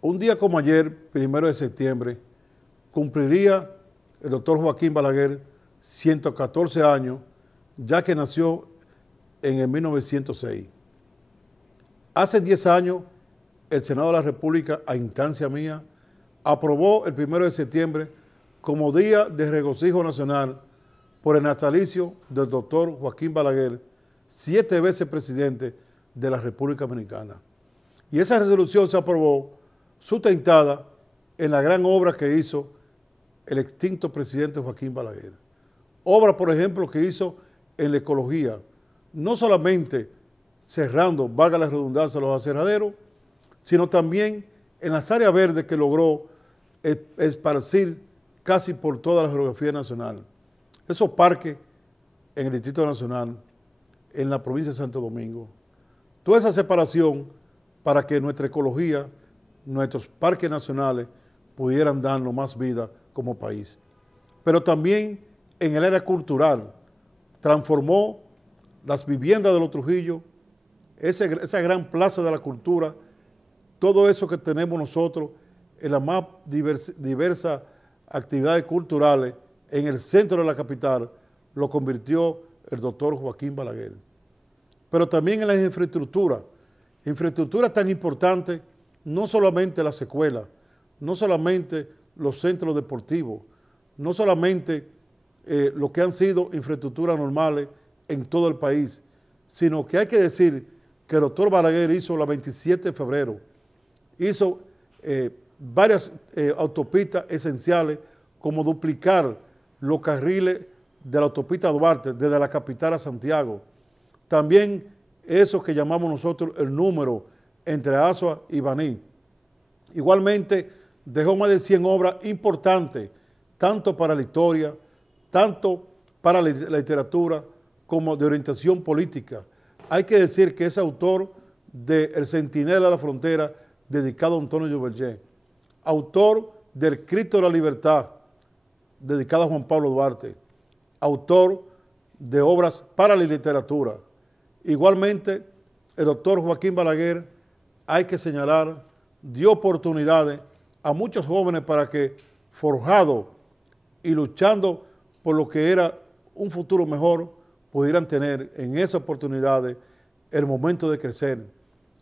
Un día como ayer, 1 de septiembre, cumpliría el doctor Joaquín Balaguer 114 años, ya que nació en el 1906. Hace 10 años, el Senado de la República, a instancia mía, aprobó el 1 de septiembre como Día de Regocijo Nacional por el natalicio del doctor Joaquín Balaguer, 7 veces presidente de la República Dominicana. Y esa resolución se aprobó sustentada en la gran obra que hizo el extinto presidente Joaquín Balaguer. Obra, por ejemplo, que hizo en la ecología, no solamente cerrando, valga la redundancia, los aserraderos, sino también en las áreas verdes que logró esparcir casi por toda la geografía nacional. Esos parques en el Distrito Nacional, en la provincia de Santo Domingo, toda esa separación para que nuestra ecología, nuestros parques nacionales pudieran darnos más vida como país. Pero también en el área cultural, transformó las viviendas de los Trujillo, esa gran plaza de la cultura, todo eso que tenemos nosotros en las más diversas actividades culturales en el centro de la capital, lo convirtió el doctor Joaquín Balaguer. Pero también en la infraestructura tan importante, no solamente las escuelas, no solamente los centros deportivos, no solamente lo que han sido infraestructuras normales en todo el país, sino que hay que decir que el doctor Balaguer hizo la 27 de febrero, hizo varias autopistas esenciales, como duplicar los carriles de la autopista Duarte desde la capital a Santiago. También eso que llamamos nosotros el número entre Azua y Baní. Igualmente dejó más de 100 obras importantes, tanto para la historia, tanto para la literatura, como de orientación política. Hay que decir que es autor de El Centinela de la Frontera, dedicado a Antonio Lluvelier, autor del Cristo de la Libertad, dedicado a Juan Pablo Duarte, autor de obras para la literatura. Igualmente, el doctor Joaquín Balaguer, hay que señalar, dio oportunidades a muchos jóvenes para que, forjados y luchando por lo que era un futuro mejor, pudieran tener en esas oportunidades el momento de crecer.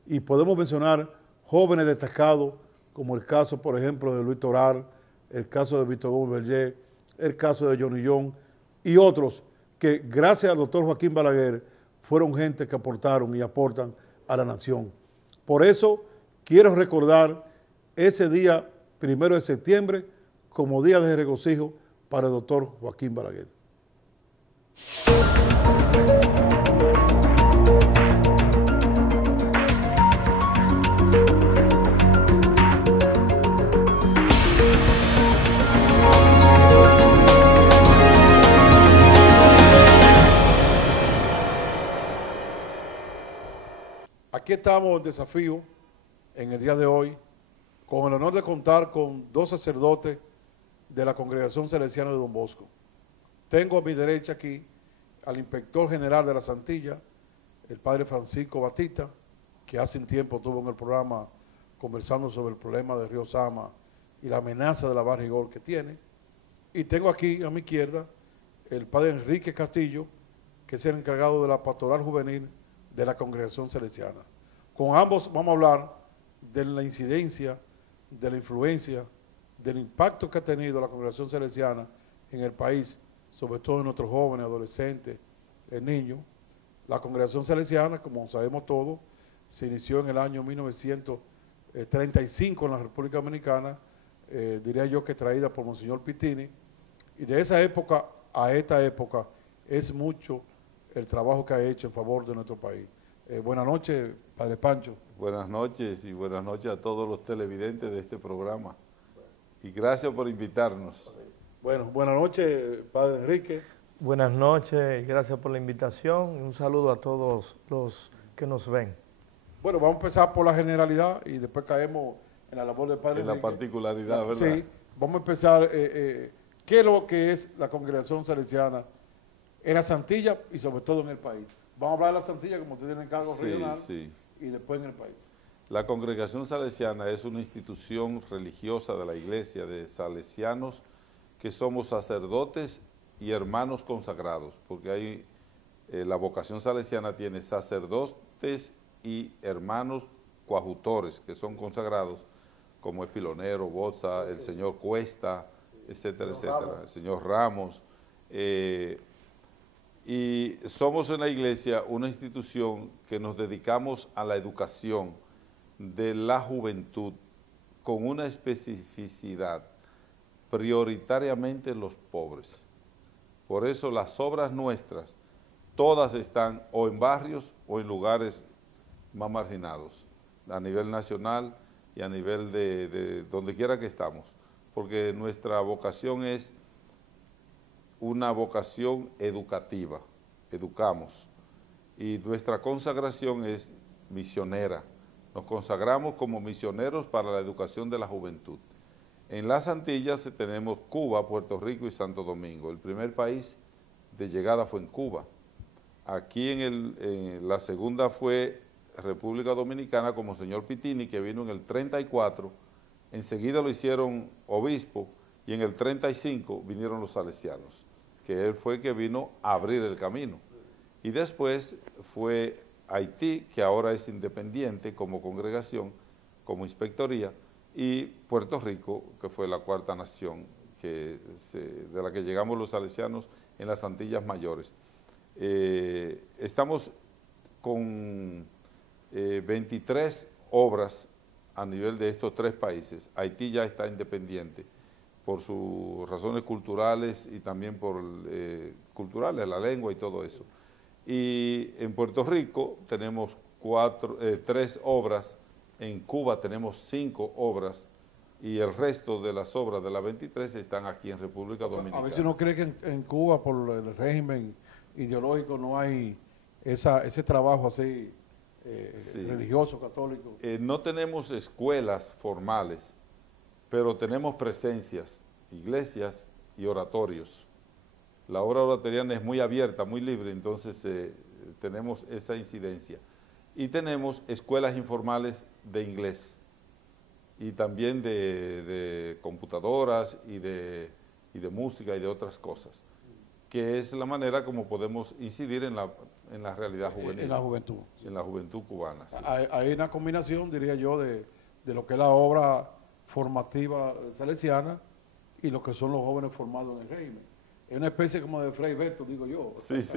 Y podemos mencionar jóvenes destacados, como el caso, por ejemplo, de Luis Toral, el caso de Víctor Gómez Bellé, el caso de Johnny John y otros que, gracias al doctor Joaquín Balaguer, fueron gente que aportaron y aportan a la nación. Por eso quiero recordar ese día 1 de septiembre como día de regocijo para el doctor Joaquín Balaguer. Aquí estamos en desafío en el día de hoy, con el honor de contar con 2 sacerdotes de la Congregación Salesiana de Don Bosco. Tengo a mi derecha aquí al inspector general de la Santilla, el padre Francisco Batista, que hace un tiempo estuvo en el programa conversando sobre el problema de Río Sama y la amenaza de la barrigol que tiene. Y tengo aquí a mi izquierda el padre Enrique Castillo, que es el encargado de la pastoral juvenil de la Congregación Salesiana. Con ambos vamos a hablar de la incidencia, de la influencia, del impacto que ha tenido la Congregación Salesiana en el país, sobre todo en nuestros jóvenes, adolescentes, niños. La Congregación Salesiana, como sabemos todos, se inició en el año 1935 en la República Dominicana, diría yo que traída por Monseñor Pitini, y de esa época a esta época es mucho el trabajo que ha hecho en favor de nuestro país. Buenas noches, Padre Pancho. Buenas noches y buenas noches a todos los televidentes de este programa. Y gracias por invitarnos. Bueno, buenas noches, Padre Enrique. Buenas noches y gracias por la invitación. Un saludo a todos los que nos ven. Bueno, vamos a empezar por la generalidad y después caemos en la labor del Padre En la Enrique. particularidad, ¿verdad? Sí, vamos a empezar. ¿Qué es lo que es la congregación salesiana en las Antillas y sobre todo en el país? Vamos a hablar de las Antillas como usted tiene cargo regional y después en el país. La congregación salesiana es una institución religiosa de la iglesia de salesianos que somos sacerdotes y hermanos consagrados, porque hay, la vocación salesiana tiene sacerdotes y hermanos coadjutores que son consagrados, como es Pilonero, Boza, el señor Cuesta, etcétera, etcétera, el señor Ramos. Y somos en la iglesia una institución que nos dedicamos a la educación de la juventud con una especificidad, prioritariamente los pobres. Por eso las obras nuestras, todas están o en barrios o en lugares más marginados, a nivel nacional y a nivel de donde quiera que estamos, porque nuestra vocación es una vocación educativa, educamos, y nuestra consagración es misionera. Nos consagramos como misioneros para la educación de la juventud. En las Antillas tenemos Cuba, Puerto Rico y Santo Domingo. El primer país de llegada fue en Cuba. Aquí en la segunda fue República Dominicana, como señor Pitini, que vino en el 34, enseguida lo hicieron obispo, y en el 35 vinieron los salesianos, que él fue que vino a abrir el camino. Y después fue Haití, que ahora es independiente como congregación, como inspectoría, y Puerto Rico, que fue la cuarta nación de la que llegamos los salesianos en las Antillas Mayores. Estamos con 23 obras a nivel de estos tres países. Haití ya está independiente por sus razones culturales y también por culturales, la lengua y todo eso. Y en Puerto Rico tenemos 3 obras, en Cuba tenemos 5 obras y el resto de las obras de las 23 están aquí en República Dominicana. A veces uno cree que en Cuba por el régimen ideológico no hay ese trabajo así religioso, católico. No tenemos escuelas formales, pero tenemos presencias, iglesias y oratorios. La obra oratoriana es muy abierta, muy libre, entonces tenemos esa incidencia. Y tenemos escuelas informales de inglés y también de computadoras y de música y de otras cosas, que es la manera como podemos incidir en la realidad juvenil. En la juventud. En la juventud cubana. Sí. Hay una combinación, diría yo, de lo que es la obra formativa salesiana y lo que son los jóvenes formados en el régimen. Es una especie como de Fray Beto, digo yo. Sí, así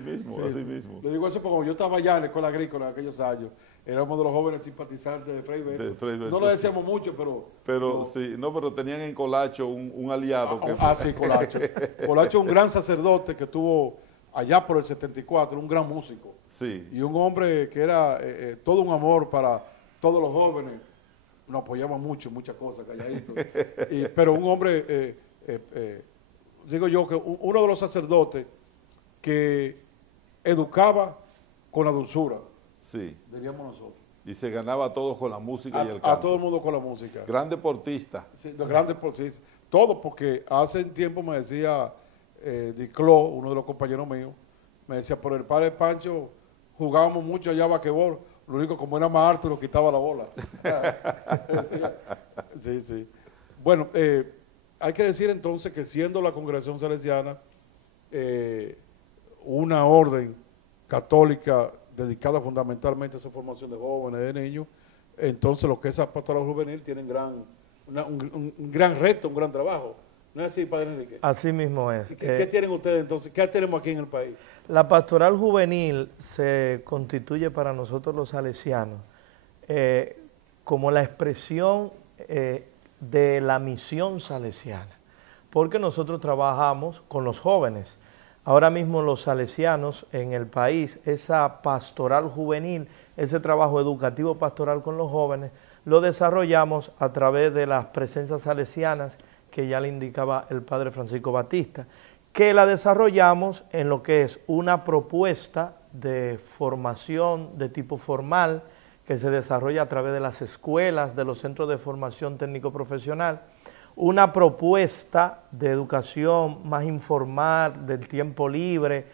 mismo, sí, así sí. mismo. Lo digo eso porque como yo estaba allá en la escuela agrícola en aquellos años, éramos de los jóvenes simpatizantes de Fray Beto. No lo decíamos mucho, pero sí, pero tenían en Colacho un aliado. Sí, Colacho. Colacho, un gran sacerdote que estuvo allá por el 74, un gran músico. Sí. Y un hombre que era todo un amor para todos los jóvenes. Nos apoyaba mucho, muchas cosas, calladito. Pero un hombre... digo yo que uno de los sacerdotes que educaba con la dulzura, diríamos nosotros. Y se ganaba a todos con la música y el canto. A todo el mundo con la música. Gran deportista. Sí, gran deportista. Todo, porque hace un tiempo me decía Dicló, uno de los compañeros míos, me decía, por el padre Pancho jugábamos mucho allá a basquetbol, lo único como era más alto nos quitaba la bola. Sí. Bueno, hay que decir entonces que siendo la congregación salesiana una orden católica dedicada fundamentalmente a esa formación de jóvenes, de niños, entonces lo que es esa pastoral juvenil tienen un gran reto, un gran trabajo. ¿No es así, Padre Enrique? Así mismo es. ¿Qué tienen ustedes entonces? ¿Qué tenemos aquí en el país? La pastoral juvenil se constituye para nosotros los salesianos como la expresión de la misión salesiana, porque nosotros trabajamos con los jóvenes. Ahora mismo los salesianos en el país, esa pastoral juvenil, ese trabajo educativo pastoral con los jóvenes, lo desarrollamos a través de las presencias salesianas que ya le indicaba el padre Francisco Batista, que la desarrollamos en lo que es una propuesta de formación de tipo formal que se desarrolla a través de las escuelas, de los centros de formación técnico-profesional, una propuesta de educación más informal, del tiempo libre,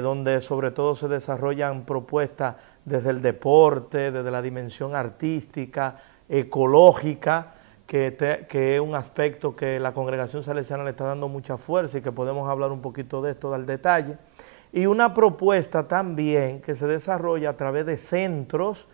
donde sobre todo se desarrollan propuestas desde el deporte, desde la dimensión artística, ecológica, que es un aspecto que la Congregación Salesiana le está dando mucha fuerza y que podemos hablar un poquito de esto al detalle, y una propuesta también que se desarrolla a través de centros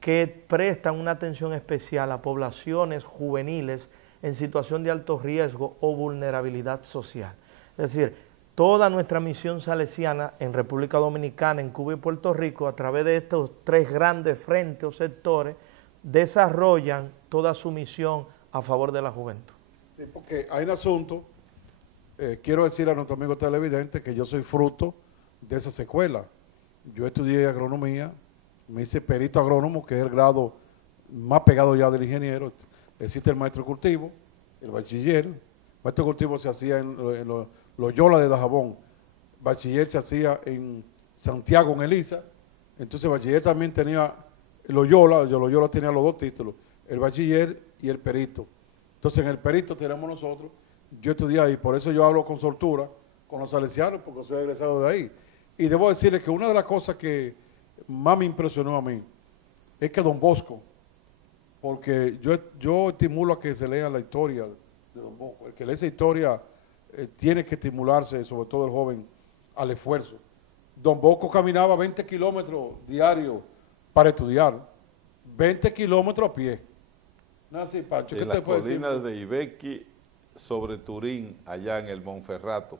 que prestan una atención especial a poblaciones juveniles en situación de alto riesgo o vulnerabilidad social. Es decir, toda nuestra misión salesiana en República Dominicana, en Cuba y Puerto Rico, a través de estos tres grandes frentes o sectores, desarrollan toda su misión a favor de la juventud. Sí, porque hay un asunto, quiero decir a nuestro amigo televidente que yo soy fruto de esa secuela. Yo estudié agronomía, me hice perito agrónomo, que es el grado más pegado ya del ingeniero. Existe el maestro de cultivo, el bachiller. El maestro de cultivo se hacía en Loyola de Dajabón. Bachiller se hacía en Santiago, en Elisa. Entonces el bachiller también tenía Loyola tenía los dos títulos, el bachiller y el perito. Entonces en el perito tenemos nosotros, yo estudié ahí, por eso yo hablo con soltura con los salesianos, porque soy egresado de ahí. Y debo decirles que una de las cosas que más me impresionó a mí es que Don Bosco, porque yo estimulo a que se lea la historia de Don Bosco, el que lee esa historia tiene que estimularse, sobre todo el joven, al esfuerzo. Don Bosco caminaba 20 kilómetros diarios para estudiar, 20 kilómetros a pie. No es así, Pacho, ¿qué en te las puedo decir? colinas de Ibequi sobre Turín, allá en el Monferrato,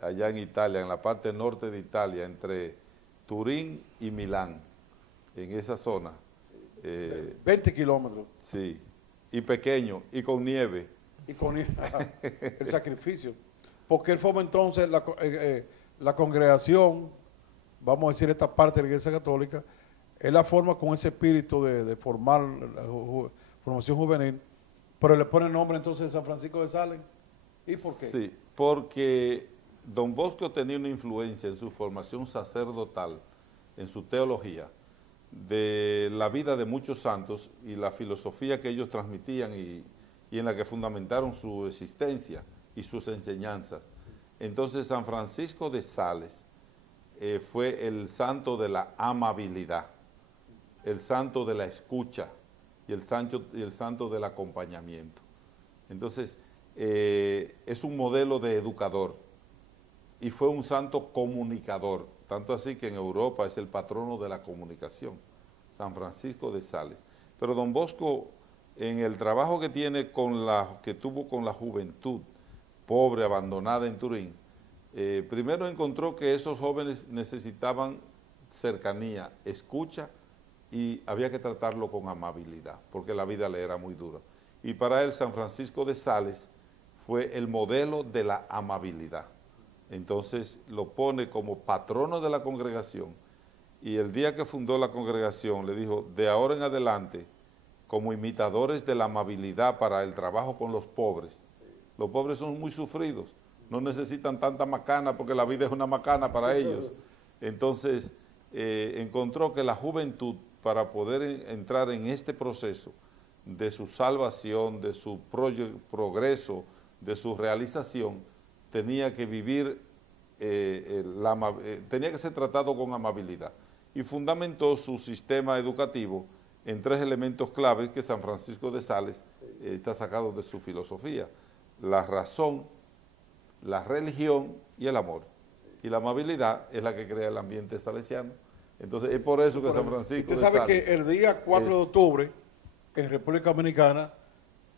allá en Italia, en la parte norte de Italia, entre Turín y Milán, en esa zona. 20 kilómetros. Sí, y pequeño, y con nieve. Y con el sacrificio. Porque él formó entonces la congregación, vamos a decir esta parte de la Iglesia Católica, él la forma con ese espíritu de formar la formación juvenil, pero le pone el nombre entonces de San Francisco de Sales. ¿Y por qué? Sí, porque Don Bosco tenía una influencia en su formación sacerdotal, en su teología, de la vida de muchos santos y la filosofía que ellos transmitían y en la que fundamentaron su existencia y sus enseñanzas. Entonces San Francisco de Sales fue el santo de la amabilidad, el santo de la escucha y el santo del acompañamiento. Entonces es un modelo de educador y fue un santo comunicador, tanto así que en Europa es el patrono de la comunicación, San Francisco de Sales. Pero Don Bosco, en el trabajo que tiene que tuvo con la juventud pobre, abandonada en Turín, primero encontró que esos jóvenes necesitaban cercanía, escucha, y había que tratarlo con amabilidad, porque la vida le era muy dura. Y para él San Francisco de Sales fue el modelo de la amabilidad. Entonces lo pone como patrono de la congregación, y el día que fundó la congregación le dijo, de ahora en adelante, como imitadores de la amabilidad para el trabajo con los pobres. Los pobres son muy sufridos, no necesitan tanta macana porque la vida es una macana para ellos. Entonces encontró que la juventud, para poder entrar en este proceso de su salvación, de su progreso, de su realización, tenía que vivir, tenía que ser tratado con amabilidad. Y fundamentó su sistema educativo en tres elementos claves que San Francisco de Sales está sacado de su filosofía: la razón, la religión y el amor. Y la amabilidad es la que crea el ambiente salesiano. Entonces es por eso que San Francisco de Sales... Usted sabe que el día 4 de octubre, en República Dominicana,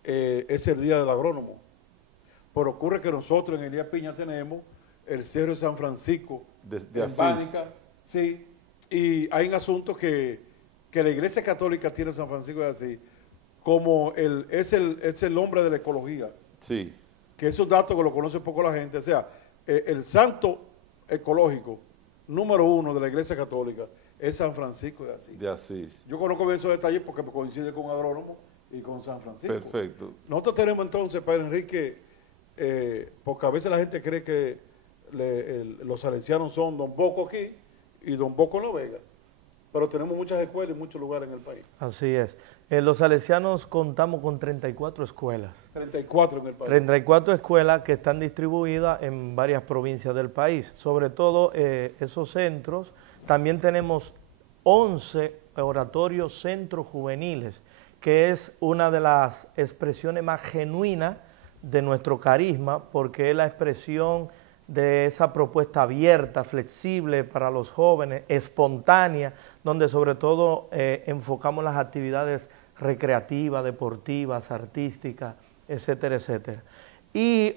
es el día del agrónomo. Pero ocurre que nosotros en Elías Piña tenemos el Cerro de San Francisco de Asís. Bánica, sí, y hay un asunto que la Iglesia Católica tiene a San Francisco de Asís como es el hombre de la ecología. Sí. Que esos datos que lo conoce poco la gente, o sea, el santo ecológico número 1 de la Iglesia Católica es San Francisco de Asís. De Asís. Yo conozco bien esos detalles porque me coincide con agrónomo y con San Francisco. Perfecto. Nosotros tenemos entonces, Padre Enrique, porque a veces la gente cree que los salesianos son Don Bosco aquí y Don Bosco en La Vega, pero tenemos muchas escuelas y muchos lugares en el país. Así es. Los salesianos contamos con 34 escuelas. 34 en el país. 34 escuelas que están distribuidas en varias provincias del país. Sobre todo esos centros. También tenemos 11 oratorios centros juveniles, que es una de las expresiones más genuinas de nuestro carisma, porque es la expresión de esa propuesta abierta, flexible para los jóvenes, espontánea, donde sobre todo enfocamos las actividades recreativas, deportivas, artísticas, etcétera, etcétera. Y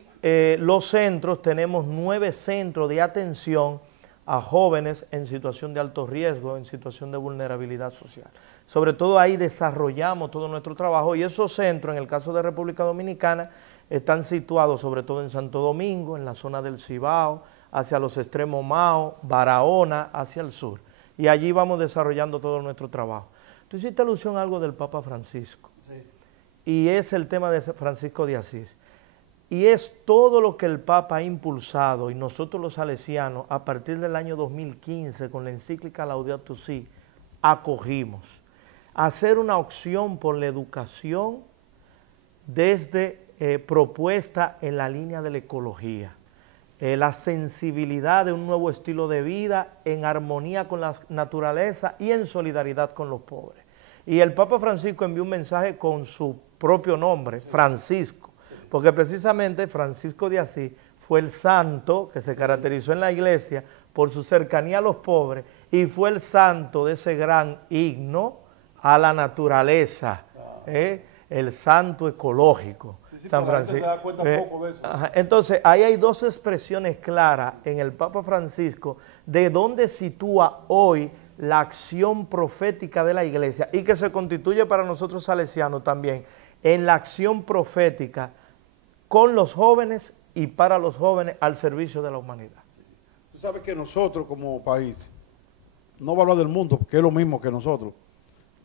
los centros, tenemos 9 centros de atención a jóvenes en situación de alto riesgo, en situación de vulnerabilidad social. Sobre todo ahí desarrollamos todo nuestro trabajo, y esos centros, en el caso de República Dominicana, están situados sobre todo en Santo Domingo, en la zona del Cibao, hacia los extremos Mao, Barahona, hacia el sur. Y allí vamos desarrollando todo nuestro trabajo. Tú hiciste alusión a algo del Papa Francisco. Sí. Y es el tema de Francisco de Asís. Y es todo lo que el Papa ha impulsado, y nosotros los salesianos, a partir del año 2015, con la encíclica Laudato Si, acogimos. Hacer una opción por la educación desde propuesta en la línea de la ecología, la sensibilidad de un nuevo estilo de vida en armonía con la naturaleza y en solidaridad con los pobres. Y el Papa Francisco envió un mensaje con su propio nombre, Francisco, porque precisamente Francisco de Asís fue el santo que se caracterizó en la iglesia por su cercanía a los pobres, y fue el santo de ese gran himno a la naturaleza, el santo ecológico, San Francisco. Se da cuenta poco de eso. Entonces, ahí hay 2 expresiones claras en el Papa Francisco de dónde sitúa hoy la acción profética de la iglesia, y que se constituye para nosotros salesianos también en la acción profética con los jóvenes y para los jóvenes al servicio de la humanidad. Tú sabes que nosotros como país, no voy a hablar del mundo porque es lo mismo que nosotros,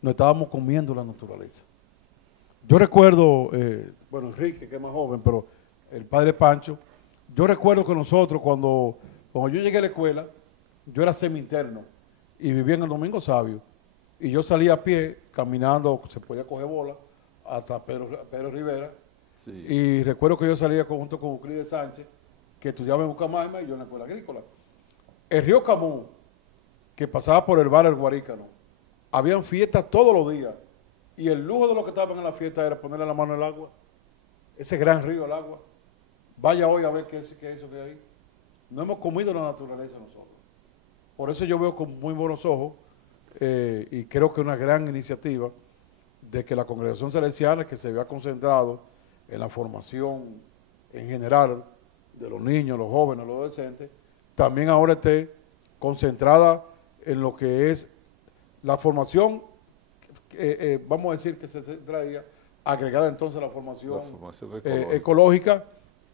nos estábamos comiendo la naturaleza. Yo recuerdo, bueno, Enrique, que es más joven, pero el padre Pancho, yo recuerdo que nosotros cuando yo llegué a la escuela, yo era semi-interno y vivía en el Domingo Sabio, y yo salía a pie, caminando, se podía coger bola, hasta Pedro Rivera, sí. Y recuerdo que yo salía junto con Euclides Sánchez, que estudiaba en Bucamayma y yo en la escuela agrícola. El río Camus, que pasaba por el bar El Guarícano, habían fiestas todos los días, y el lujo de lo que estaban en la fiesta era ponerle la mano al agua, ese gran río al agua. Vaya hoy a ver qué es eso que hay ahí. No hemos comido la naturaleza nosotros. Por eso yo veo con muy buenos ojos, y creo que una gran iniciativa de que la congregación salesiana, que se había concentrado en la formación en general de los niños, los jóvenes, los adolescentes, también ahora esté concentrada en lo que es la formación, vamos a decir que se traía, agregada entonces a la formación ecológica,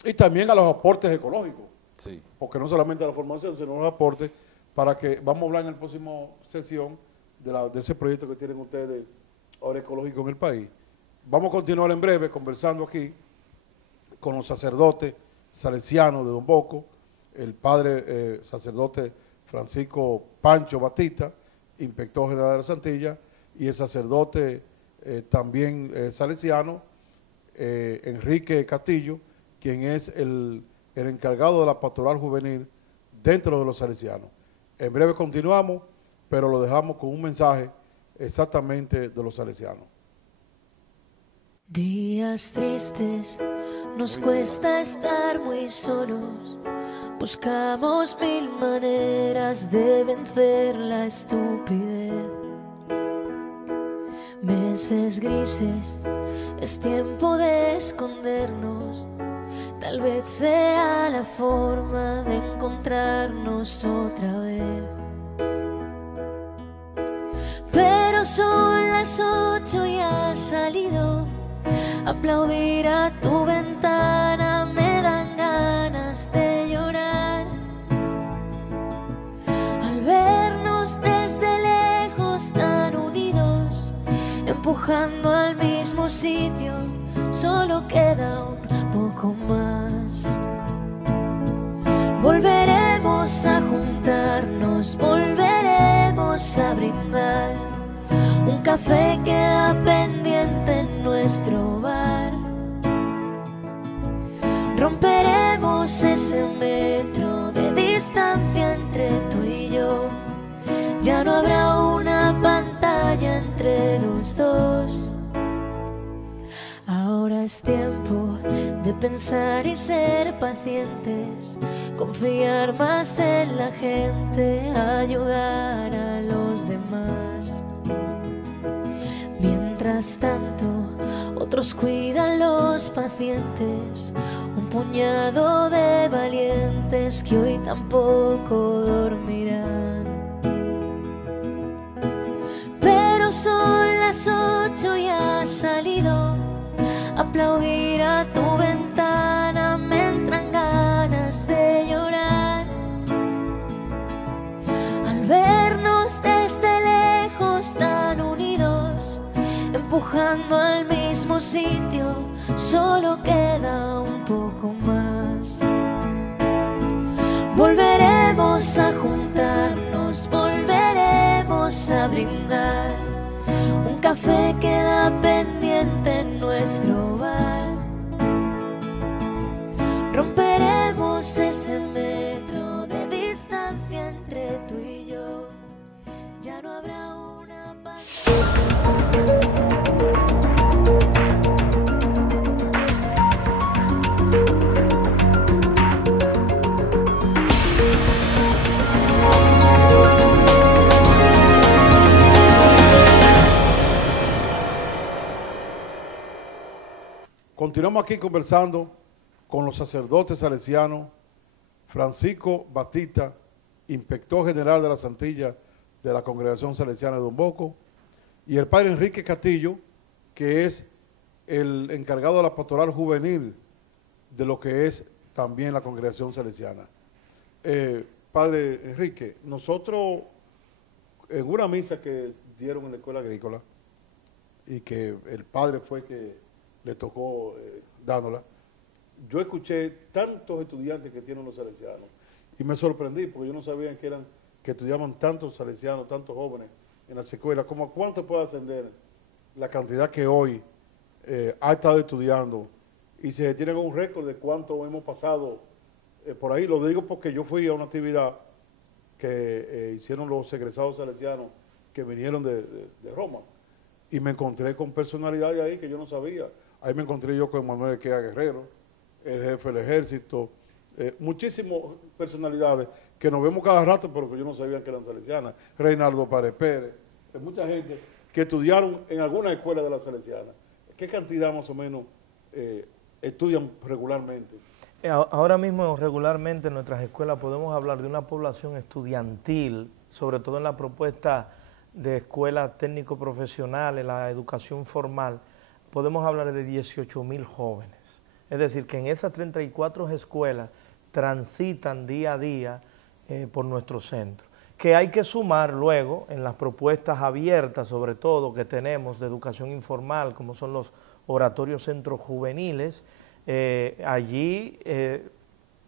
y también a los aportes ecológicos, sí. Porque no solamente la formación, sino los aportes, para que, vamos a hablar en la próxima sesión de ese proyecto que tienen ustedes ahora ecológico en el país. Vamos a continuar en breve conversando aquí con los sacerdotes salesianos de Don Bosco, el padre sacerdote Francisco Pancho Batista, inspector general de la Santilla, y el sacerdote también salesiano, Enrique Castillo, quien es el encargado de la pastoral juvenil dentro de los salesianos. En breve continuamos, pero lo dejamos con un mensaje exactamente de los salesianos. Días tristes, nos cuesta estar muy solos, buscamos 1000 maneras de vencer la estupidez. Meses grises, es tiempo de escondernos, tal vez sea la forma de encontrarnos otra vez. Pero son las 8 y has salido, aplaudir a tu ventana me dan ganas de llorar. Al vernos desde lejos tan unidos, empujando al mismo sitio, solo queda un poco más. Volveremos a juntarnos, volveremos a brindar. Un café queda pendiente en nuestro bar. Romperemos ese metro de distancia entre tú y yo. Ya no habrá una pantalla entre los dos. Ahora es tiempo de pensar y ser pacientes, confiar más en la gente, ayudar a los demás. Mientras tanto, otros cuidan los pacientes, un puñado de valientes que hoy tampoco dormirán. Pero son las 8 y has salido. Aplaudir a tu ventana me entran ganas de llorar. Al vernos desde lejos tan unidos, empujando al mismo sitio, solo queda un poco más. Volveremos a juntarnos, volveremos a brindar. Un café queda pendiente en nuestro bar. Romperemos ese metro de distancia entre tú y yo. Ya no habrá una pantalla. Continuamos aquí conversando con los sacerdotes salesianos, Francisco Batista, inspector general de la Santilla de la Congregación Salesiana de Don Bosco, y el padre Enrique Castillo, que es el encargado de la pastoral juvenil de lo que es también la Congregación Salesiana. Padre Enrique, nosotros en una misa que dieron en la escuela agrícola y que el padre fue que le tocó dándola, yo escuché tantos estudiantes que tienen los salesianos y me sorprendí porque yo no sabía que estudiaban tantos salesianos, tantos jóvenes en las escuelas. ¿Cómo cuánto puede ascender la cantidad que hoy ha estado estudiando? Y se tiene un récord de cuánto hemos pasado por ahí. Lo digo porque yo fui a una actividad que hicieron los egresados salesianos que vinieron de Roma y me encontré con personalidades ahí que yo no sabía. Ahí me encontré yo con Manuel Equea Guerrero, el jefe del ejército, muchísimas personalidades que nos vemos cada rato, pero que yo no sabía que eran salesianas. Reinaldo Párez Pérez, mucha gente que estudiaron en alguna escuela de la salesiana. ¿Qué cantidad más o menos estudian regularmente? Ahora mismo regularmente en nuestras escuelas podemos hablar de una población estudiantil, sobre todo en la propuesta de escuelas técnico-profesionales, la educación formal, podemos hablar de 18,000 jóvenes. Es decir, que en esas 34 escuelas transitan día a día por nuestro centro. Que hay que sumar luego en las propuestas abiertas, sobre todo, que tenemos de educación informal, como son los oratorios centros juveniles. Allí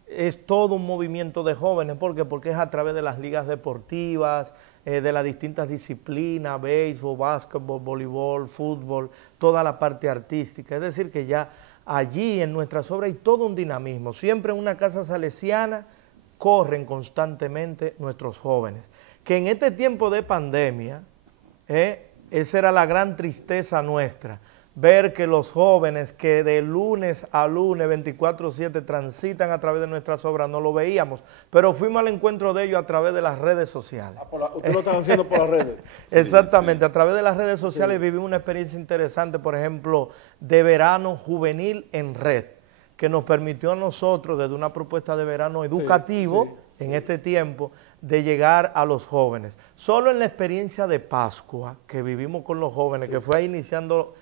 es todo un movimiento de jóvenes. ¿Por qué? Porque es a través de las ligas deportivas, de las distintas disciplinas, béisbol, básquetbol, voleibol, fútbol, toda la parte artística. Es decir, que ya allí en nuestras obras hay todo un dinamismo. Siempre en una casa salesiana corren constantemente nuestros jóvenes. Que en este tiempo de pandemia, esa era la gran tristeza nuestra, ver que los jóvenes que de lunes a lunes 24/7 transitan a través de nuestras obras, no lo veíamos, pero fuimos al encuentro de ellos a través de las redes sociales. ¿Usted lo están haciendo por las redes? Exactamente, a través de las redes sociales vivimos una experiencia interesante, por ejemplo, de verano juvenil en red, que nos permitió a nosotros, desde una propuesta de verano educativo, en este tiempo, de llegar a los jóvenes. Solo en la experiencia de Pascua, que vivimos con los jóvenes, que fue iniciando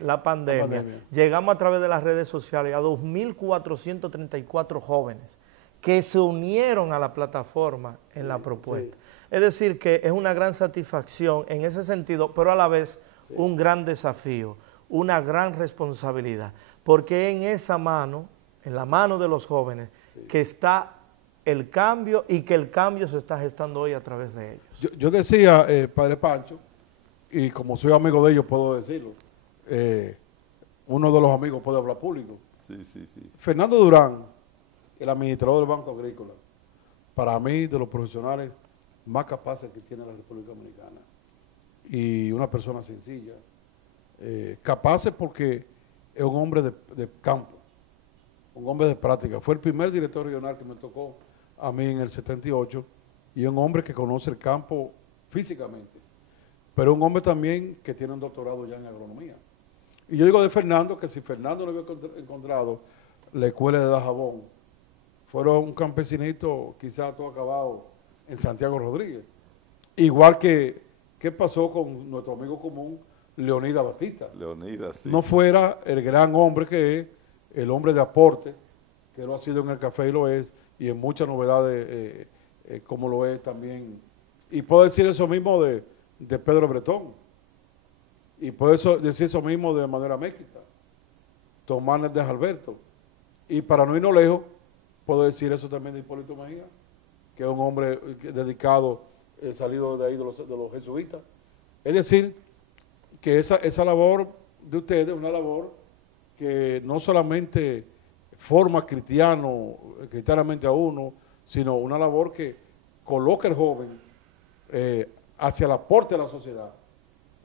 la pandemia, llegamos a través de las redes sociales a 2.434 jóvenes que se unieron a la plataforma en la propuesta. Es decir, que es una gran satisfacción en ese sentido, pero a la vez un gran desafío, una gran responsabilidad, porque en esa mano, en la mano de los jóvenes, que está el cambio y que el cambio se está gestando hoy a través de ellos. Yo decía, Padre Pancho, y como soy amigo de ellos puedo decirlo, uno de los amigos puede hablar público. Sí, sí, sí. Fernando Durán, el administrador del Banco Agrícola, para mí de los profesionales más capaces que tiene la República Dominicana, y una persona sencilla, capaces porque es un hombre de campo, un hombre de práctica. Fue el primer director regional que me tocó a mí en el 78 y un hombre que conoce el campo físicamente, pero un hombre también que tiene un doctorado ya en agronomía. Y yo digo de Fernando que si Fernando no había encontrado la escuela de Dajabón, fueron un campesinito quizás todo acabado en Santiago Rodríguez. Igual que, ¿qué pasó con nuestro amigo común Leonidas Batista? Leonidas, sí. No fuera el gran hombre que es, el hombre de aporte, que lo ha sido en el café y lo es, y en muchas novedades como lo es también. Y puedo decir eso mismo de Pedro Bretón, y puedo decir eso mismo de Manuela Méquita, Tomás de Alberto, y para no irnos lejos, puedo decir eso también de Hipólito Mejía, que es un hombre dedicado, salido de ahí de los jesuitas. Es decir, que esa labor de ustedes es una labor que no solamente forma cristianamente a uno, sino una labor que coloca al joven hacia el aporte a la sociedad.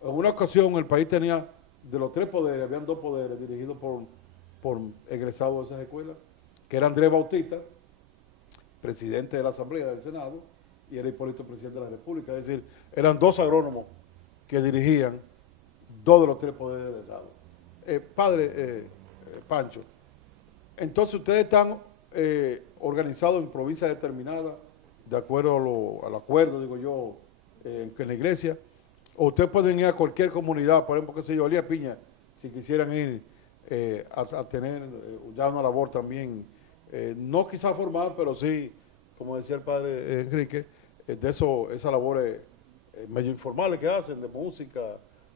En una ocasión el país tenía, de los 3 poderes, habían 2 poderes dirigidos por egresados de esas escuelas, que era Andrés Bautista, presidente de la Asamblea del Senado, y era Hipólito, presidente de la República. Es decir, eran 2 agrónomos que dirigían 2 de los 3 poderes del Estado. Padre Pancho, entonces ustedes están organizados en provincias determinadas, de acuerdo al acuerdo, digo yo, en la iglesia, o ustedes pueden ir a cualquier comunidad, por ejemplo, qué sé yo, Elías Piña, si quisieran ir a tener ya una labor también, no quizás formal, pero sí, como decía el padre Enrique, de esas labores medio informales que hacen, de música,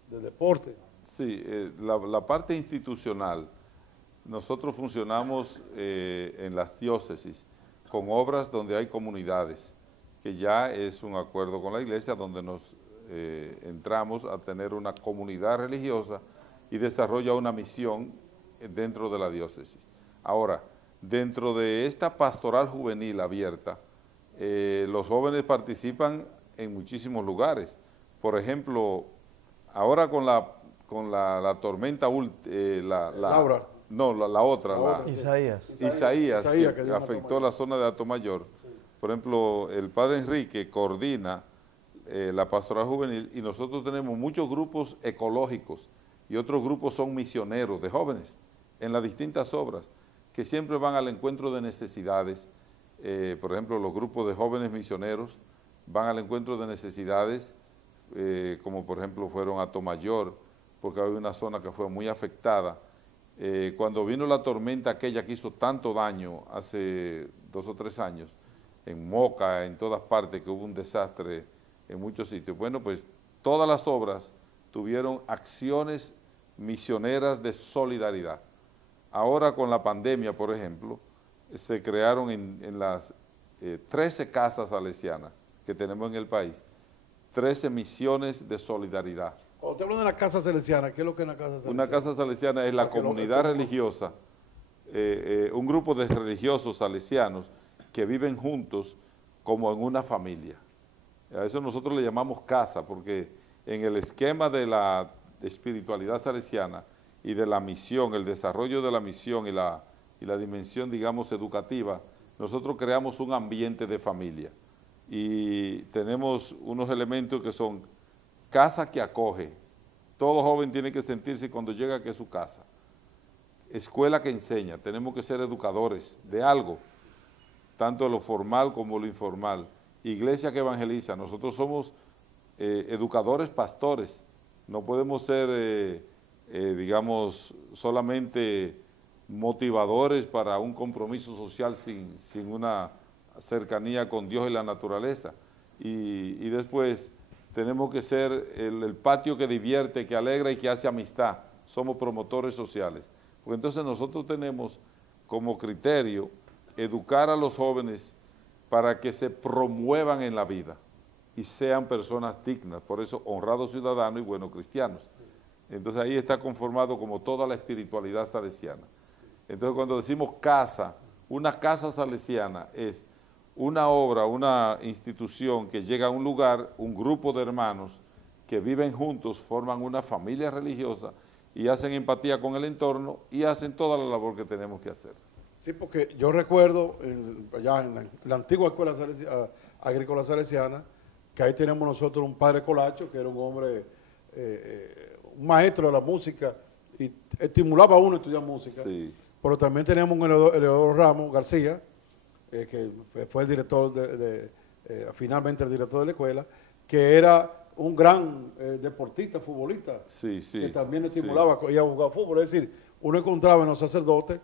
de deporte. Sí, la parte institucional, nosotros funcionamos en las diócesis con obras donde hay comunidades, que ya es un acuerdo con la iglesia donde nos entramos a tener una comunidad religiosa y desarrolla una misión dentro de la diócesis. Ahora, dentro de esta pastoral juvenil abierta, los jóvenes participan en muchísimos lugares. Por ejemplo, ahora con la tormenta, Laura. No, la otra. Isaías, que afectó la zona de Atomayor. Sí. Por ejemplo, el padre Enrique coordina la pastoral juvenil y nosotros tenemos muchos grupos ecológicos y otros grupos son misioneros de jóvenes en las distintas obras que siempre van al encuentro de necesidades. Por ejemplo, los grupos de jóvenes misioneros van al encuentro de necesidades, como por ejemplo fueron a Atomayor, porque hay una zona que fue muy afectada. Cuando vino la tormenta aquella que hizo tanto daño hace 2 o 3 años, en Moca, en todas partes, que hubo un desastre en muchos sitios. Bueno, pues todas las obras tuvieron acciones misioneras de solidaridad. Ahora con la pandemia, por ejemplo, se crearon en las 13 casas salesianas que tenemos en el país, 13 misiones de solidaridad. Cuando te hablo de la casa salesiana, ¿qué es lo que es una casa salesiana? Una casa salesiana es la comunidad religiosa, un grupo de religiosos salesianos que viven juntos como en una familia. A eso nosotros le llamamos casa, porque en el esquema de la espiritualidad salesiana y de la misión, el desarrollo de la misión y la dimensión, digamos, educativa, nosotros creamos un ambiente de familia y tenemos unos elementos que son casa que acoge. Todo joven tiene que sentirse cuando llega que es su casa. Escuela que enseña, tenemos que ser educadores de algo, tanto lo formal como lo informal. Iglesia que evangeliza, nosotros somos educadores pastores, no podemos ser, digamos, solamente motivadores para un compromiso social sin una cercanía con Dios y la naturaleza. Y después tenemos que ser el patio que divierte, que alegra y que hace amistad. Somos promotores sociales. Porque entonces nosotros tenemos como criterio educar a los jóvenes para que se promuevan en la vida y sean personas dignas, por eso honrados ciudadanos y buenos cristianos. Entonces ahí está conformado como toda la espiritualidad salesiana. Entonces cuando decimos casa, una casa salesiana es una obra, una institución que llega a un lugar, un grupo de hermanos que viven juntos, forman una familia religiosa y hacen empatía con el entorno y hacen toda la labor que tenemos que hacer. Sí, porque yo recuerdo allá en la antigua escuela agrícola salesiana, que ahí tenemos nosotros un padre Colacho, que era un hombre, un maestro de la música, y estimulaba a uno a estudiar música. Sí. Pero también teníamos un Eleodoro Ramos García, que fue el director, finalmente el director de la escuela, que era un gran deportista, futbolista, Sí, sí, que también estimulaba y a jugar fútbol. Es decir, uno encontraba en los sacerdotes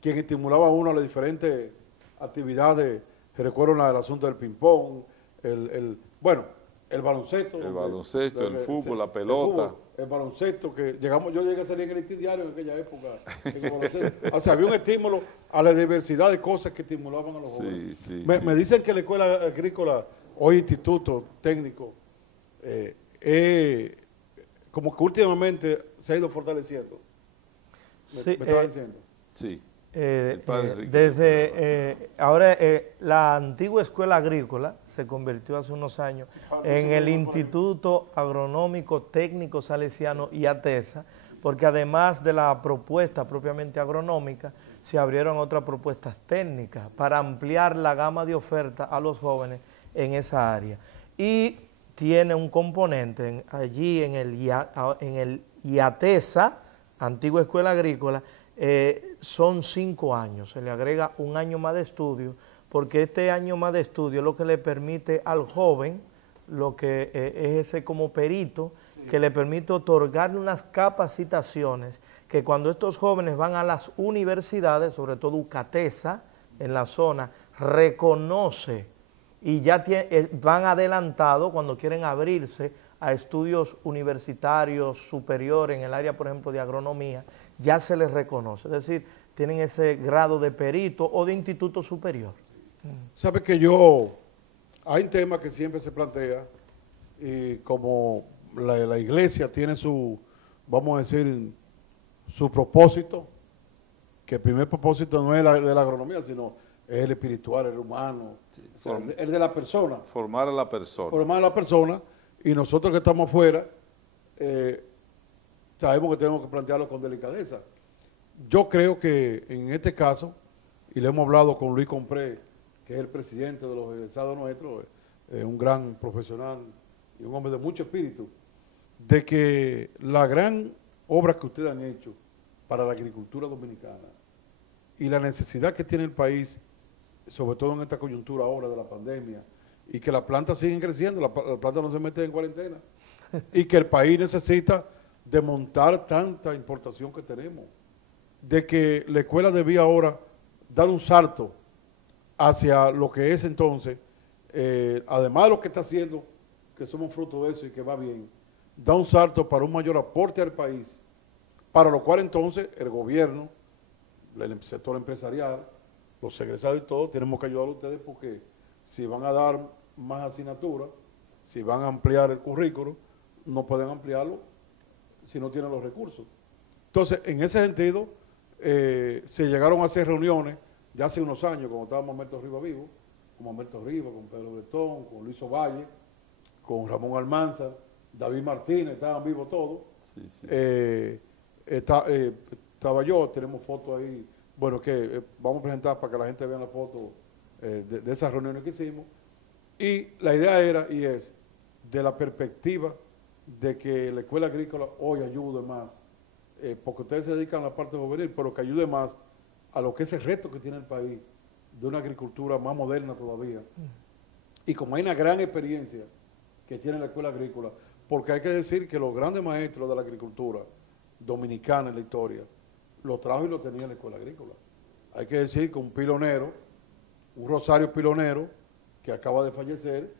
quien estimulaba a uno a las diferentes actividades. Recuerdo el asunto del ping-pong, el baloncesto. El baloncesto, el fútbol, la pelota. El baloncesto, que yo llegué a salir en el Listín Diario en aquella época. En el baloncesto. O sea, había un estímulo a la diversidad de cosas que estimulaban a los jóvenes. Sí, Me dicen que la escuela agrícola, hoy instituto técnico, como que últimamente se ha ido fortaleciendo. Sí, ¿Me estaba diciendo? Sí. Ahora la antigua escuela agrícola se convirtió hace unos años en el Instituto Agronómico Técnico Salesiano y ATESA, porque además de la propuesta propiamente agronómica, se abrieron otras propuestas técnicas para ampliar la gama de oferta a los jóvenes en esa área. Y tiene un componente allí en el IATESA, antigua escuela agrícola, son 5 años, se le agrega un año más de estudio, porque este año más de estudio es lo que le permite al joven, lo que es ese como perito, que le permite otorgarle unas capacitaciones que cuando estos jóvenes van a las universidades, sobre todo UCATESA, en la zona, reconoce y ya van adelantados cuando quieren abrirse a estudios universitarios superiores en el área, por ejemplo, de agronomía, ya se les reconoce. Es decir, tienen ese grado de perito o de instituto superior. Sabe que hay un tema que siempre se plantea, y como la iglesia tiene vamos a decir, su propósito, que el primer propósito no es de la agronomía, sino es el espiritual, el humano, el de la persona. Formar a la persona. Formar a la persona, y nosotros que estamos afuera, sabemos que tenemos que plantearlo con delicadeza. Yo creo que en este caso, y le hemos hablado con Luis Compré, que es el presidente de los egresados nuestros, un gran profesional y un hombre de mucho espíritu, de que la gran obra que ustedes han hecho para la agricultura dominicana y la necesidad que tiene el país, sobre todo en esta coyuntura ahora de la pandemia, y que las plantas siguen creciendo, las plantas no se meten en cuarentena, y que el país necesita desmontar tanta importación que tenemos, de que la escuela debía ahora dar un salto hacia lo que es entonces, además de lo que está haciendo, que somos fruto de eso y que va bien, da un salto para un mayor aporte al país, para lo cual entonces el gobierno, el sector empresarial, los egresados y todo, tenemos que ayudar a ustedes, porque si van a dar más asignaturas, si van a ampliar el currículo, no pueden ampliarlo si no tienen los recursos. Entonces, en ese sentido, se llegaron a hacer reuniones ya hace unos años, cuando estábamos Alberto Riva vivo, como Alberto Riva, con Pedro Bretón, con Luis Ovalle, con Ramón Almanza, David Martínez, estaban vivos todos. Sí, sí. Estaba yo, tenemos fotos ahí, bueno, que vamos a presentar para que la gente vea la foto de esas reuniones que hicimos. Y la idea era y es de la perspectiva de que la escuela agrícola hoy ayude más, porque ustedes se dedican a la parte juvenil, pero que ayude más a lo que es el reto que tiene el país de una agricultura más moderna todavía. Y como hay una gran experiencia que tiene la escuela agrícola, porque hay que decir que los grandes maestros de la agricultura dominicana en la historia, lo trajo y lo tenía en la escuela agrícola. Hay que decir que un pilonero, un Rosario Pilonero, que acaba de fallecer,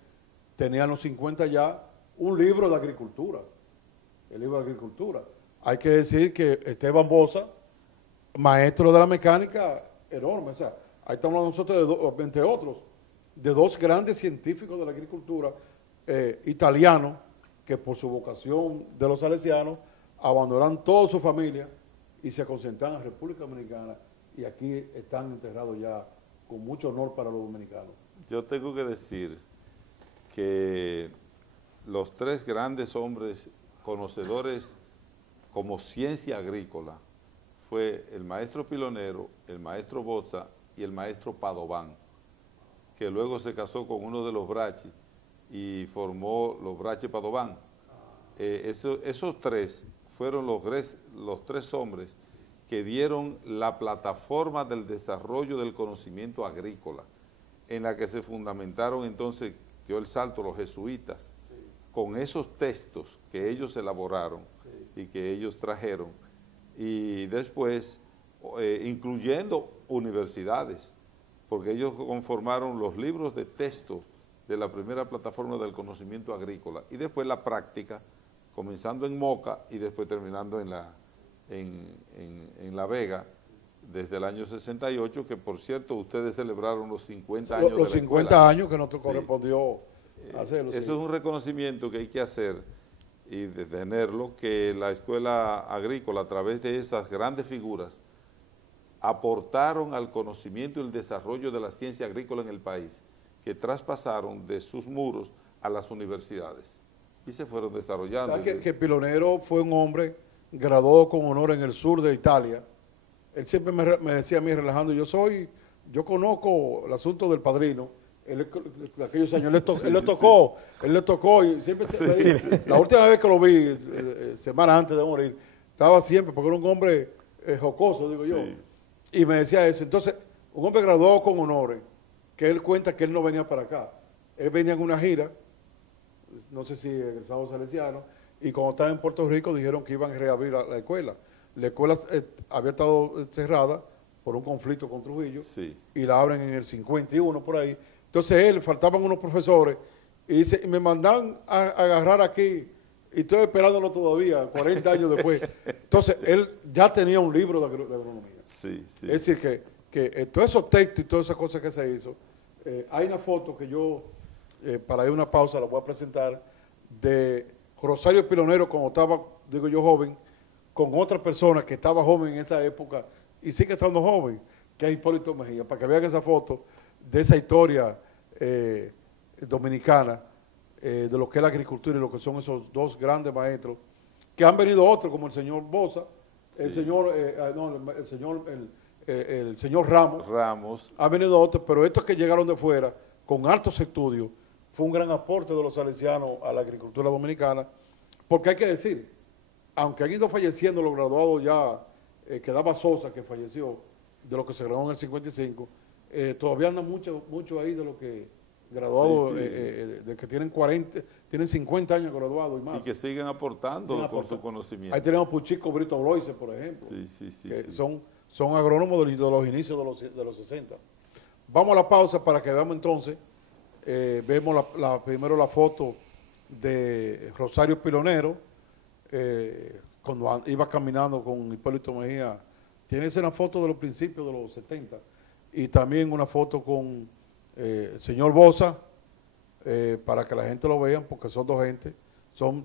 tenía en los 50 ya un libro de agricultura, el libro de agricultura. Hay que decir que Esteban Boza, maestro de la mecánica, enorme, o sea, ahí estamos hablando nosotros, entre otros, de dos grandes científicos de la agricultura italianos, que por su vocación de los salesianos abandonaron toda su familia y se concentraron en la República Dominicana, y aquí están enterrados ya con mucho honor para los dominicanos. Yo tengo que decir que los tres grandes hombres conocedores como ciencia agrícola fue el maestro Pilonero, el maestro Bozza y el maestro Padován, que luego se casó con uno de los Bracci y formó los Bracci Padován. Esos tres fueron los tres hombres que dieron la plataforma del desarrollo del conocimiento agrícola, en la que se fundamentaron entonces, dio el salto los jesuitas, sí, con esos textos que ellos elaboraron, sí, y que ellos trajeron, y después incluyendo universidades, porque ellos conformaron los libros de texto de la primera plataforma del conocimiento agrícola, y después la práctica, comenzando en Moca y después terminando en La Vega, desde el año 68, que por cierto ustedes celebraron los 50 años los 50 años que nos correspondió hacerlo. Eso es un reconocimiento que hay que hacer y de tenerlo, que la escuela agrícola, a través de esas grandes figuras, aportaron al conocimiento y el desarrollo de la ciencia agrícola en el país, que traspasaron de sus muros a las universidades y se fueron desarrollando. ¿Sabes que Pilonero fue un hombre graduado con honor en el sur de Italia? Él siempre me decía a mí, relajando, yo conozco el asunto del padrino. Aquellos años, él le tocó y siempre, la última vez que lo vi, semana antes de morir, estaba siempre, porque era un hombre jocoso, digo yo, y me decía eso. Entonces, un hombre graduado con honores, que él cuenta que él no venía para acá, él venía en una gira, no sé si en el Estado Salesiano, y cuando estaba en Puerto Rico dijeron que iban a reabrir la escuela. La escuela había estado cerrada por un conflicto con Trujillo, sí, y la abren en el 51 por ahí. Entonces faltaban unos profesores y dice, me mandan a agarrar aquí y estoy esperándolo todavía, 40 años después. Entonces él ya tenía un libro de agronomía. Sí, sí. Es decir, que todos esos textos y todas esas cosas que se hizo, hay una foto que yo, para ir a una pausa, la voy a presentar, de Rosario Pilonero cuando estaba, digo yo, joven, con otra persona que estaba joven en esa época y sigue estando joven, que es Hipólito Mejía, para que vean esa foto de esa historia dominicana, de lo que es la agricultura y lo que son esos dos grandes maestros, que han venido otros como el señor Bozza, sí, el señor Ramos, ha venido otros, pero estos que llegaron de fuera con altos estudios, fue un gran aporte de los salesianos a la agricultura dominicana, porque hay que decir, aunque han ido falleciendo los graduados ya, quedaba Sosa, que falleció, de los que se graduaron en el 55, todavía andan mucho ahí de los que graduados, de que tienen 50 años graduados y más. Y que siguen aportando con su conocimiento. Ahí tenemos Puchico Brito Bloise, por ejemplo, que son agrónomos de los inicios de los 60. Vamos a la pausa para que veamos entonces, vemos primero la foto de Rosario Pilonero, cuando iba caminando con Hipólito Mejía. Tiene una foto de los principios de los 70 y también una foto con el señor Bozza, para que la gente lo vean, porque son dos gentes, son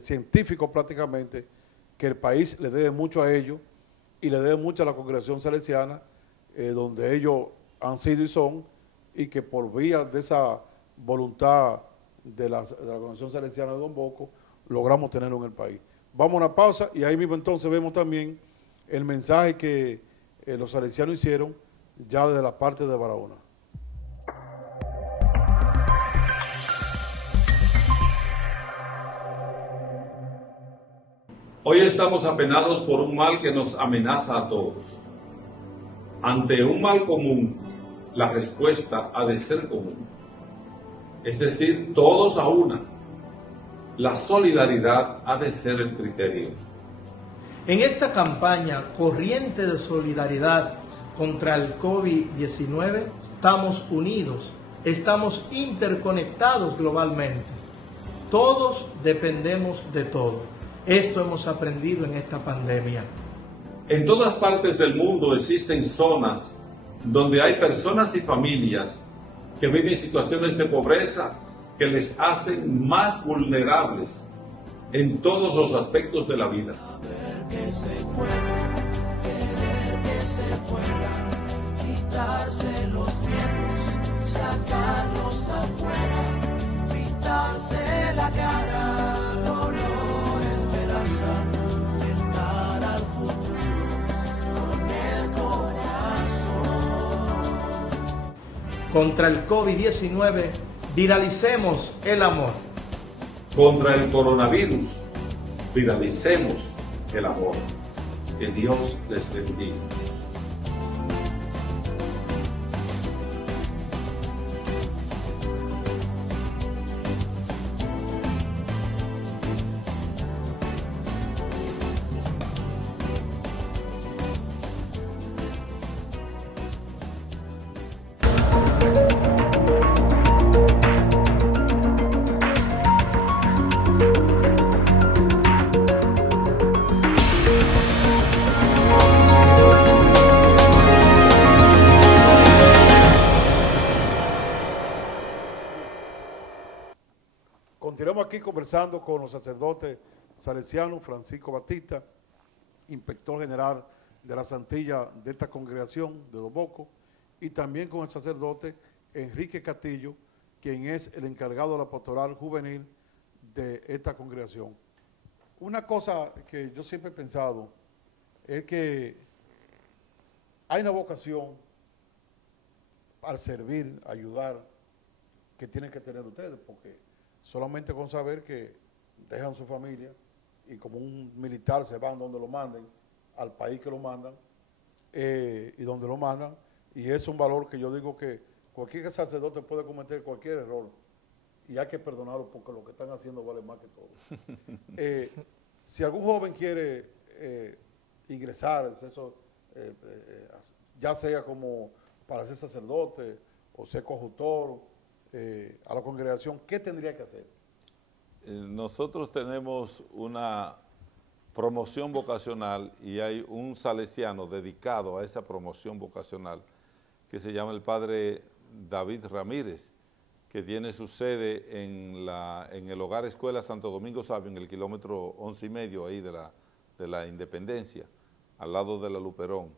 científicos prácticamente, que el país le debe mucho a ellos y le debe mucho a la congregación salesiana, donde ellos han sido y son, y que por vía de esa voluntad de la congregación salesiana de Don Bosco, logramos tenerlo en el país. Vamos a una pausa y ahí mismo entonces vemos también el mensaje que los salesianos hicieron ya desde la parte de Barahona. Hoy estamos apenados por un mal que nos amenaza a todos. Ante un mal común, la respuesta ha de ser común. Es decir, todos a una. La solidaridad ha de ser el criterio. En esta campaña corriente de solidaridad contra el COVID-19, estamos unidos, estamos interconectados globalmente. Todos dependemos de todo. Esto hemos aprendido en esta pandemia. En todas partes del mundo existen zonas donde hay personas y familias que viven situaciones de pobreza que les hacen más vulnerables en todos los aspectos de la vida. Que se pueda, querer que se pueda, quitarse los miedos, sacarlos afuera, pintarse la cara, color esperanza, tentar al futuro con el corazón. Contra el COVID-19, viralicemos el amor. Contra el coronavirus, viralicemos el amor. Que Dios les bendiga. Continuamos aquí conversando con los sacerdotes salesianos, Francisco Batista, inspector general de la Santilla de esta congregación de Don Bosco, y también con el sacerdote Enrique Castillo, quien es el encargado de la pastoral juvenil de esta congregación. Una cosa que yo siempre he pensado es que hay una vocación al servir, ayudar, que tienen que tener ustedes, porque solamente con saber que dejan su familia y como un militar se van donde lo manden, al país que lo mandan, y donde lo mandan, y es un valor que yo digo que cualquier sacerdote puede cometer cualquier error, y hay que perdonarlo porque lo que están haciendo vale más que todo. Si algún joven quiere ingresar, ya sea como para ser sacerdote o ser coadjutor, a la congregación, ¿qué tendría que hacer? Nosotros tenemos una promoción vocacional y hay un salesiano dedicado a esa promoción vocacional que se llama el padre David Ramírez, que tiene su sede en el Hogar Escuela Santo Domingo Sabio, en el kilómetro 11,5 ahí de la Independencia, al lado de la Luperón,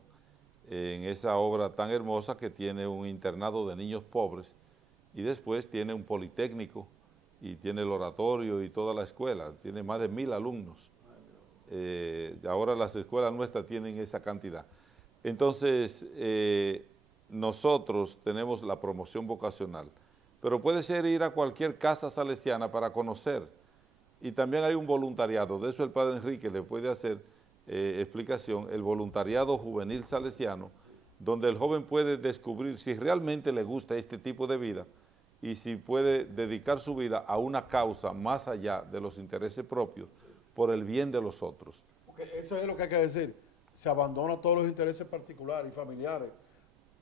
en esa obra tan hermosa que tiene un internado de niños pobres, y después tiene un politécnico y tiene el oratorio y toda la escuela, tiene más de 1,000 alumnos. Ahora las escuelas nuestras tienen esa cantidad. Entonces, nosotros tenemos la promoción vocacional, pero puede ser ir a cualquier casa salesiana para conocer. Y también hay un voluntariado, de eso el padre Enrique le puede hacer explicación, el voluntariado juvenil salesiano, donde el joven puede descubrir si realmente le gusta este tipo de vida y si puede dedicar su vida a una causa más allá de los intereses propios por el bien de los otros. Porque eso es lo que hay que decir, se abandona todos los intereses particulares y familiares.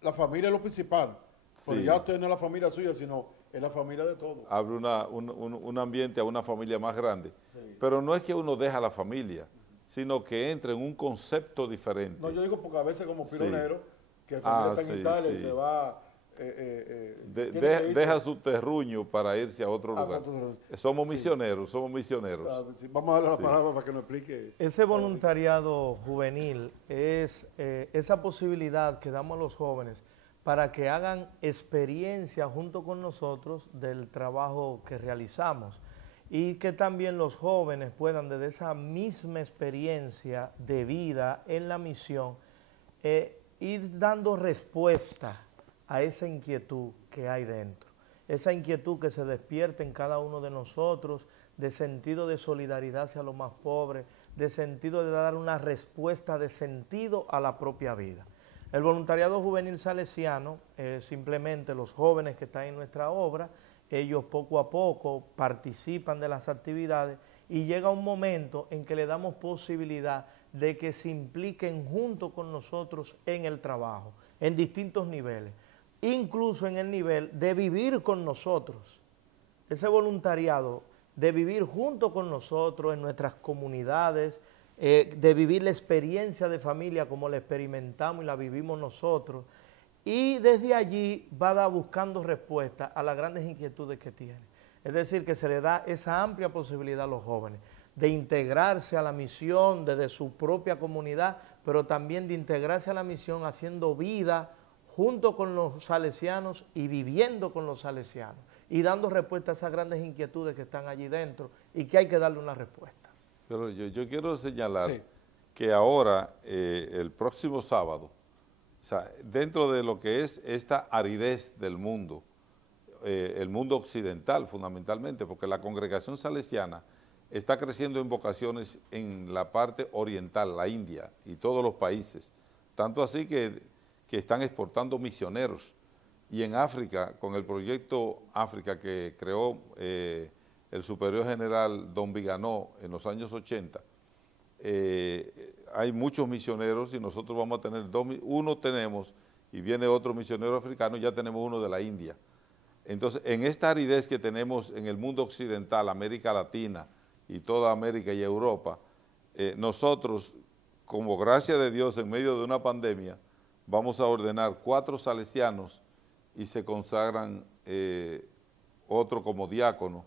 La familia es lo principal, pero ya usted no es la familia suya, sino es la familia de todos. Abre un ambiente a una familia más grande, pero no es que uno deja la familia, sino que entra en un concepto diferente. No, yo digo porque a veces como pironero, que la familia está en Italia y se va... deja su terruño para irse a otro lugar. Somos misioneros, somos misioneros. Vamos a darle la palabra para que nos explique. Ese voluntariado juvenil es esa posibilidad que damos a los jóvenes para que hagan experiencia junto con nosotros del trabajo que realizamos y que también los jóvenes puedan desde esa misma experiencia de vida en la misión ir dando respuesta a esa inquietud que hay dentro, esa inquietud que se despierta en cada uno de nosotros, de sentido de solidaridad hacia los más pobres, de sentido de dar una respuesta de sentido a la propia vida. El voluntariado juvenil salesiano, simplemente los jóvenes que están en nuestra obra, ellos poco a poco participan de las actividades y llega un momento en que le damos posibilidad de que se impliquen junto con nosotros en el trabajo, en distintos niveles, incluso en el nivel de vivir con nosotros. Ese voluntariado de vivir junto con nosotros en nuestras comunidades, de vivir la experiencia de familia como la experimentamos y la vivimos nosotros, y desde allí va buscando respuesta a las grandes inquietudes que tiene. Es decir, que se le da esa amplia posibilidad a los jóvenes de integrarse a la misión desde su propia comunidad, pero también de integrarse a la misión haciendo vida junto con los salesianos y viviendo con los salesianos y dando respuesta a esas grandes inquietudes que están allí dentro y que hay que darle una respuesta. Pero yo quiero señalar Sí. que ahora, el próximo sábado, o sea, dentro de lo que es esta aridez del mundo, el mundo occidental fundamentalmente, porque la congregación salesiana está creciendo en vocaciones en la parte oriental, la India y todos los países, tanto así que están exportando misioneros, y en África, con el proyecto África que creó el superior general Don Viganó en los años 80, hay muchos misioneros y nosotros vamos a tener uno tenemos y viene otro misionero africano, ya tenemos uno de la India. Entonces, en esta aridez que tenemos en el mundo occidental, América Latina y toda América y Europa, nosotros, como gracia de Dios, en medio de una pandemia, vamos a ordenar 4 salesianos y se consagran otro como diácono,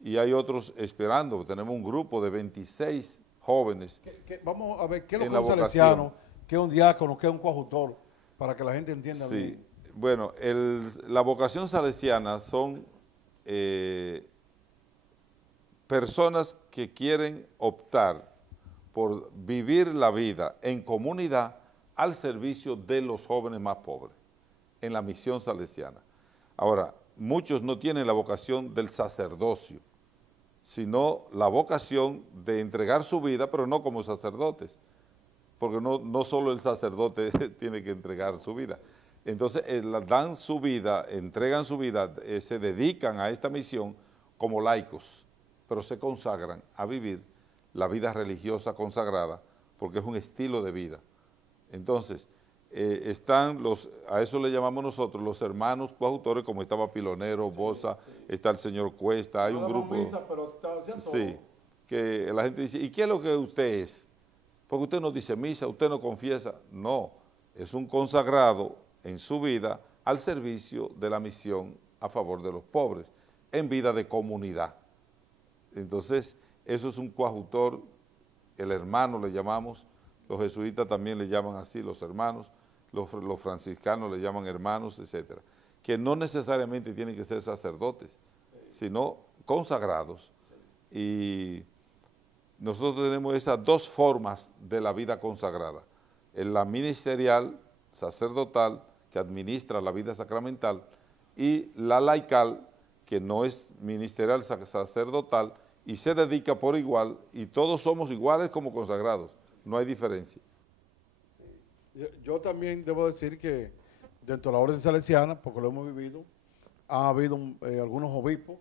y hay otros esperando. Tenemos un grupo de 26 jóvenes. Vamos a ver, ¿qué es lo en que la es un salesiano? vocación. ¿Qué es un diácono? ¿Qué es un coadjutor? Para que la gente entienda Sí, bien. bueno, la vocación salesiana son personas que quieren optar por vivir la vida en comunidad al servicio de los jóvenes más pobres, en la misión salesiana. Ahora, muchos no tienen la vocación del sacerdocio, sino la vocación de entregar su vida, pero no como sacerdotes, porque no solo el sacerdote tiene que entregar su vida. Entonces, dan su vida, entregan su vida, se dedican a esta misión como laicos, pero se consagran a vivir la vida religiosa consagrada, porque es un estilo de vida. Entonces, están a eso le llamamos nosotros los hermanos coautores, como estaba Pilonero, Bosa, está el señor Cuesta, hay un grupo. Sí, que la gente dice, ¿y qué es lo que usted es? Porque usted no dice misa, usted no confiesa. No, es un consagrado en su vida al servicio de la misión a favor de los pobres, en vida de comunidad. Entonces, eso es un coadjutor, el hermano le llamamos, los jesuitas también le llaman así, los hermanos, los franciscanos le llaman hermanos, etcétera, que no necesariamente tienen que ser sacerdotes, sino consagrados. Y nosotros tenemos esas 2 formas de la vida consagrada, la ministerial, sacerdotal, que administra la vida sacramental, y la laical, que no es ministerial, sacerdotal, y se dedica por igual, y todos somos iguales como consagrados, no hay diferencia. Yo también debo decir que dentro de la orden salesiana, porque lo hemos vivido, ha habido algunos obispos,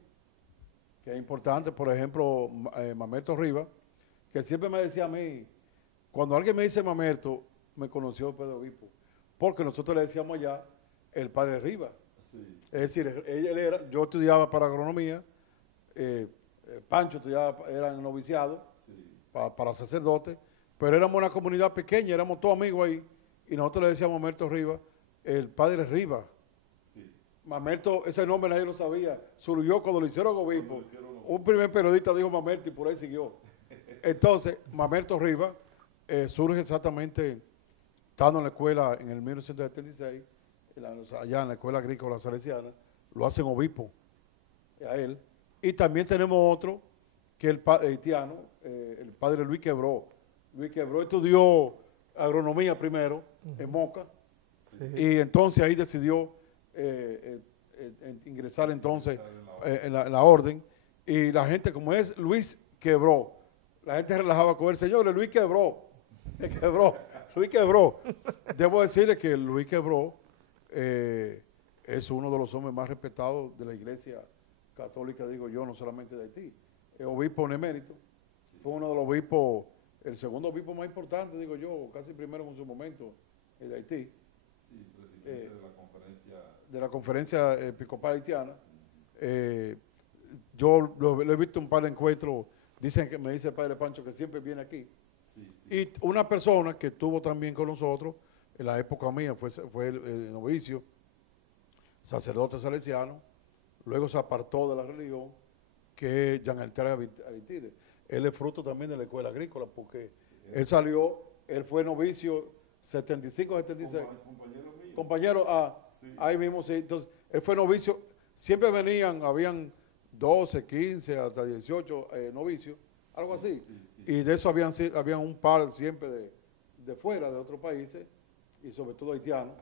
que es importante, por ejemplo, Mamerto Rivas, que siempre me decía a mí, cuando alguien me dice Mamerto, me conoció después de obispo, porque nosotros le decíamos allá el padre Rivas. Sí. Es decir, yo estudiaba para agronomía, Pancho era en noviciado, sí, para sacerdote, pero éramos una comunidad pequeña, éramos todos amigos ahí, y nosotros le decíamos a Mamerto Rivas, el padre Rivas. Sí. Mamerto, ese nombre nadie lo sabía, surgió cuando lo hicieron obispo. Un primer periodista dijo Mamerto y por ahí siguió. Entonces, Mamerto Rivas surge exactamente estando en la escuela en el 1976, allá en la escuela agrícola salesiana, lo hacen obispo a él. Y también tenemos otro, que es el haitiano, el padre Luis Quebró. Luis Quebró estudió agronomía primero en Moca, sí, y entonces ahí decidió ingresar entonces en la orden. Y la gente, como es Luis Quebró, la gente relajaba con él, señor, Luis Quebró, Luis Quebró. Debo decirle que Luis Quebró es uno de los hombres más respetados de la iglesia católica, digo yo, no solamente de Haití. Es obispo en emérito, sí, fue uno de los obispos, el segundo obispo más importante, digo yo, casi primero en su momento, de Haití. Sí, presidente de la conferencia episcopal haitiana. Yo lo he visto en un par de encuentros, me dice el padre Pancho que siempre viene aquí. Sí, sí. Y una persona que estuvo también con nosotros en la época mía fue el novicio, sacerdote salesiano, luego se apartó de la religión, que es Jean Artère Aristide. Él es fruto también de la escuela agrícola, porque él fue novicio 75, 76. Compañero mío. Compañero, Sí. ahí mismo sí. Entonces, él fue novicio, siempre habían 12, 15, hasta 18 novicios, algo así. Sí. Y de eso habían un par siempre de fuera, de otros países, y sobre todo haitianos.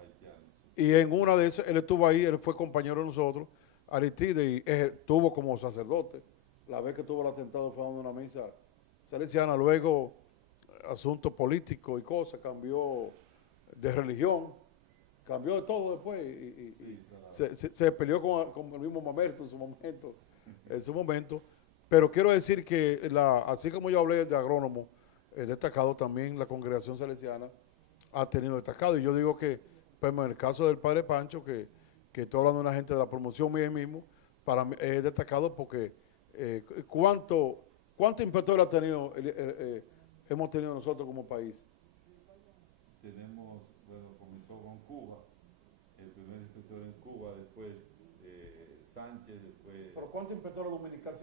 Y en una de esas, él estuvo ahí, él fue compañero de nosotros, Aristide, y estuvo como sacerdote. La vez que tuvo el atentado fue dando una misa salesiana, luego asuntos políticos y cosas, cambió de religión, cambió de todo después, y Claro. se peleó con el mismo Mamerto en su momento. Pero quiero decir que así como yo hablé de agrónomo destacado, también la congregación salesiana ha tenido destacado. Y yo digo que, pues, en el caso del padre Pancho, que estoy hablando de una gente de la promoción mía mismo, para mí es destacado porque ¿cuántos inspectores hemos tenido nosotros como país? Tenemos, bueno, comenzó con Cuba, el primer inspector en Cuba, después Sánchez, después... ¿Pero cuántos inspectores dominicanos?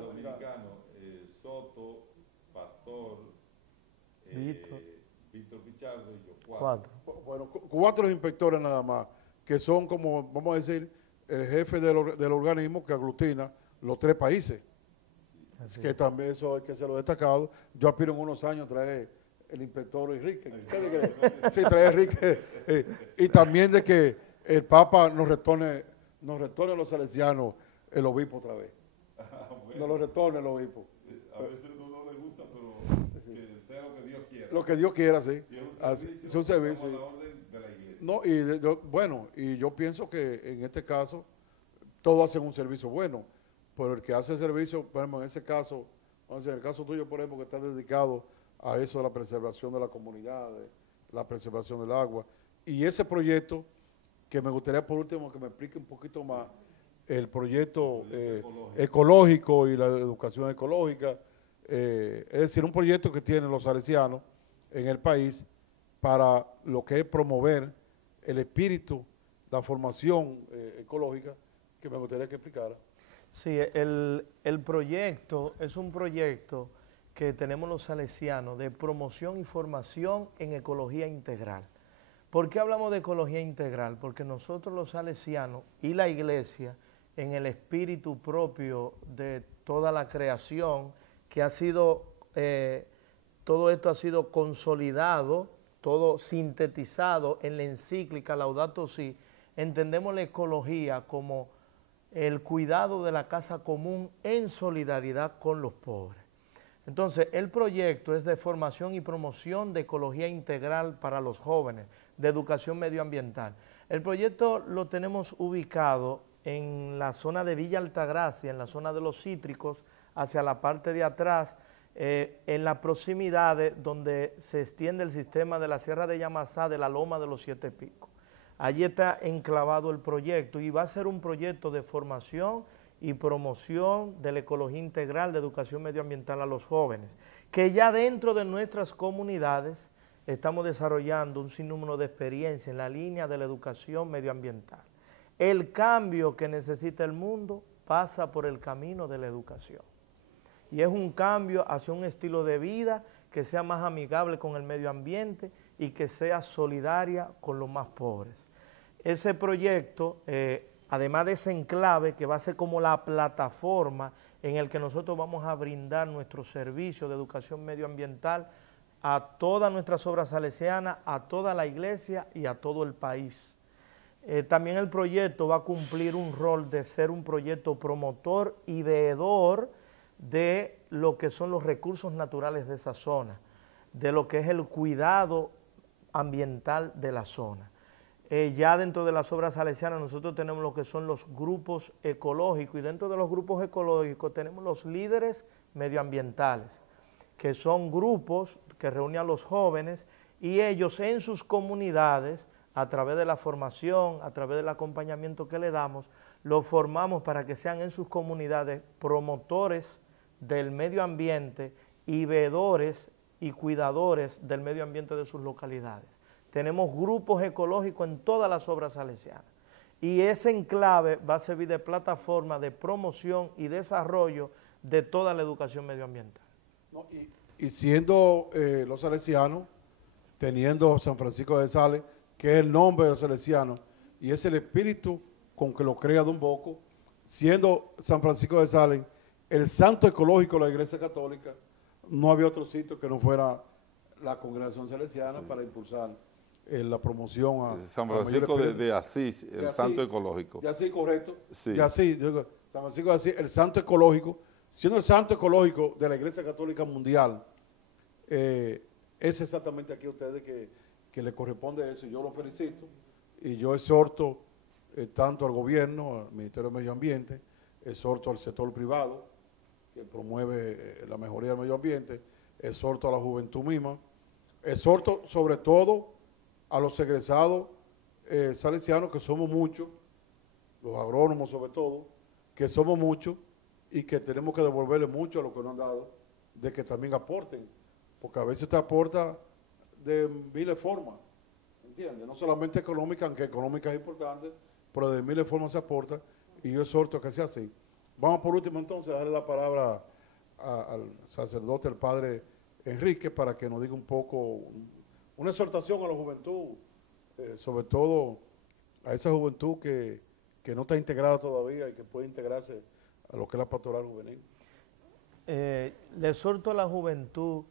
Dominicano, Soto, Pastor, Víctor Pichardo y yo, 4. Bueno, 4 inspectores nada más, que son como, vamos a decir, el jefe del organismo que aglutina los 3 países. Así Que es. también eso hay que hacerlo destacado. Yo aspiro en unos años a traer el inspector Enrique. ¿Ustedes creen? Sí, traer Enrique. Y también de que el Papa nos retorne a los salesianos el obispo otra vez. Nos lo retorne el obispo. A veces no le gusta, pero que sea lo que Dios quiera. Lo que Dios quiera, sí. Si es un servicio, Es un servicio. como la orden de la iglesia. No, bueno, y yo pienso que en este caso todos hacen un servicio bueno, pero el que hace el servicio, por ejemplo, en ese caso, vamos a decir, en el caso tuyo, por ejemplo, que estás dedicado a eso de la preservación de la comunidad, de la preservación del agua, y ese proyecto, que me gustaría por último que me explique un poquito más, el proyecto ecológico y la educación ecológica, es decir, un proyecto que tienen los salesianos en el país para lo que es promover el espíritu, la formación ecológica, que me gustaría que explicara. Sí, el proyecto es un proyecto que tenemos los salesianos de promoción y formación en ecología integral. ¿Por qué hablamos de ecología integral? Porque nosotros los salesianos y la iglesia, en el espíritu propio de toda la creación, que ha sido, todo esto ha sido consolidado, todo sintetizado en la encíclica Laudato Si, entendemos la ecología como el cuidado de la casa común en solidaridad con los pobres. Entonces, el proyecto es de formación y promoción de ecología integral para los jóvenes, de educación medioambiental. El proyecto lo tenemos ubicado en la zona de Villa Altagracia, en la zona de los cítricos, hacia la parte de atrás, en las proximidades donde se extiende el sistema de la Sierra de Yamasá, de la Loma de los Siete Picos. Allí está enclavado el proyecto y va a ser un proyecto de formación y promoción de la ecología integral de educación medioambiental a los jóvenes, que ya dentro de nuestras comunidades estamos desarrollando un sinnúmero de experiencias en la línea de la educación medioambiental. El cambio que necesita el mundo pasa por el camino de la educación. Y es un cambio hacia un estilo de vida que sea más amigable con el medio ambiente y que sea solidaria con los más pobres. Ese proyecto, además de ese enclave que va a ser como la plataforma en el que nosotros vamos a brindar nuestro servicio de educación medioambiental a todas nuestras obras salesianas, a toda la iglesia y a todo el país. También el proyecto va a cumplir un rol de ser un proyecto promotor y veedor de lo que son los recursos naturales de esa zona, de lo que es el cuidado ambiental de la zona. Ya dentro de las obras salesianas nosotros tenemos lo que son los grupos ecológicos, y dentro de los grupos ecológicos tenemos los líderes medioambientales, que son grupos que reúnen a los jóvenes y ellos en sus comunidades, a través de la formación, a través del acompañamiento que le damos, los formamos para que sean en sus comunidades promotores del medio ambiente y veedores y cuidadores del medio ambiente de sus localidades. tenemos grupos ecológicos en todas las obras salesianas. Y ese enclave va a servir de plataforma de promoción y desarrollo de toda la educación medioambiental. No, y siendo los salesianos, teniendo San Francisco de Sales, que es el nombre de los salesianos, y es el espíritu con que lo crea Don Bosco, siendo San Francisco de Sales el santo ecológico de la Iglesia Católica, no había otro sitio que no fuera la Congregación Salesiana para impulsar la promoción a San Francisco de Asís, el santo ecológico. De Asís, correcto. Sí. De Asís, San Francisco de Asís, el santo ecológico, siendo el santo ecológico de la Iglesia Católica Mundial, es exactamente aquí a ustedes que le corresponde eso. Yo los felicito y yo exhorto tanto al gobierno, al Ministerio de Medio Ambiente, exhorto al sector privado que promueve la mejoría del medio ambiente, exhorto a la juventud misma, exhorto sobre todo a los egresados salesianos, que somos muchos, los agrónomos sobre todo, que somos muchos y que tenemos que devolverle mucho a lo que nos han dado, de que también aporten, porque a veces te aporta de miles formas, ¿entiendes? No solamente económica, aunque económica es importante, pero de miles formas se aporta y yo exhorto a que sea así. Vamos por último entonces a darle la palabra al sacerdote, el padre Enrique, para que nos diga un poco, una exhortación a la juventud, sobre todo a esa juventud que no está integrada todavía y que puede integrarse a lo que es la pastoral juvenil. Le exhorto a la juventud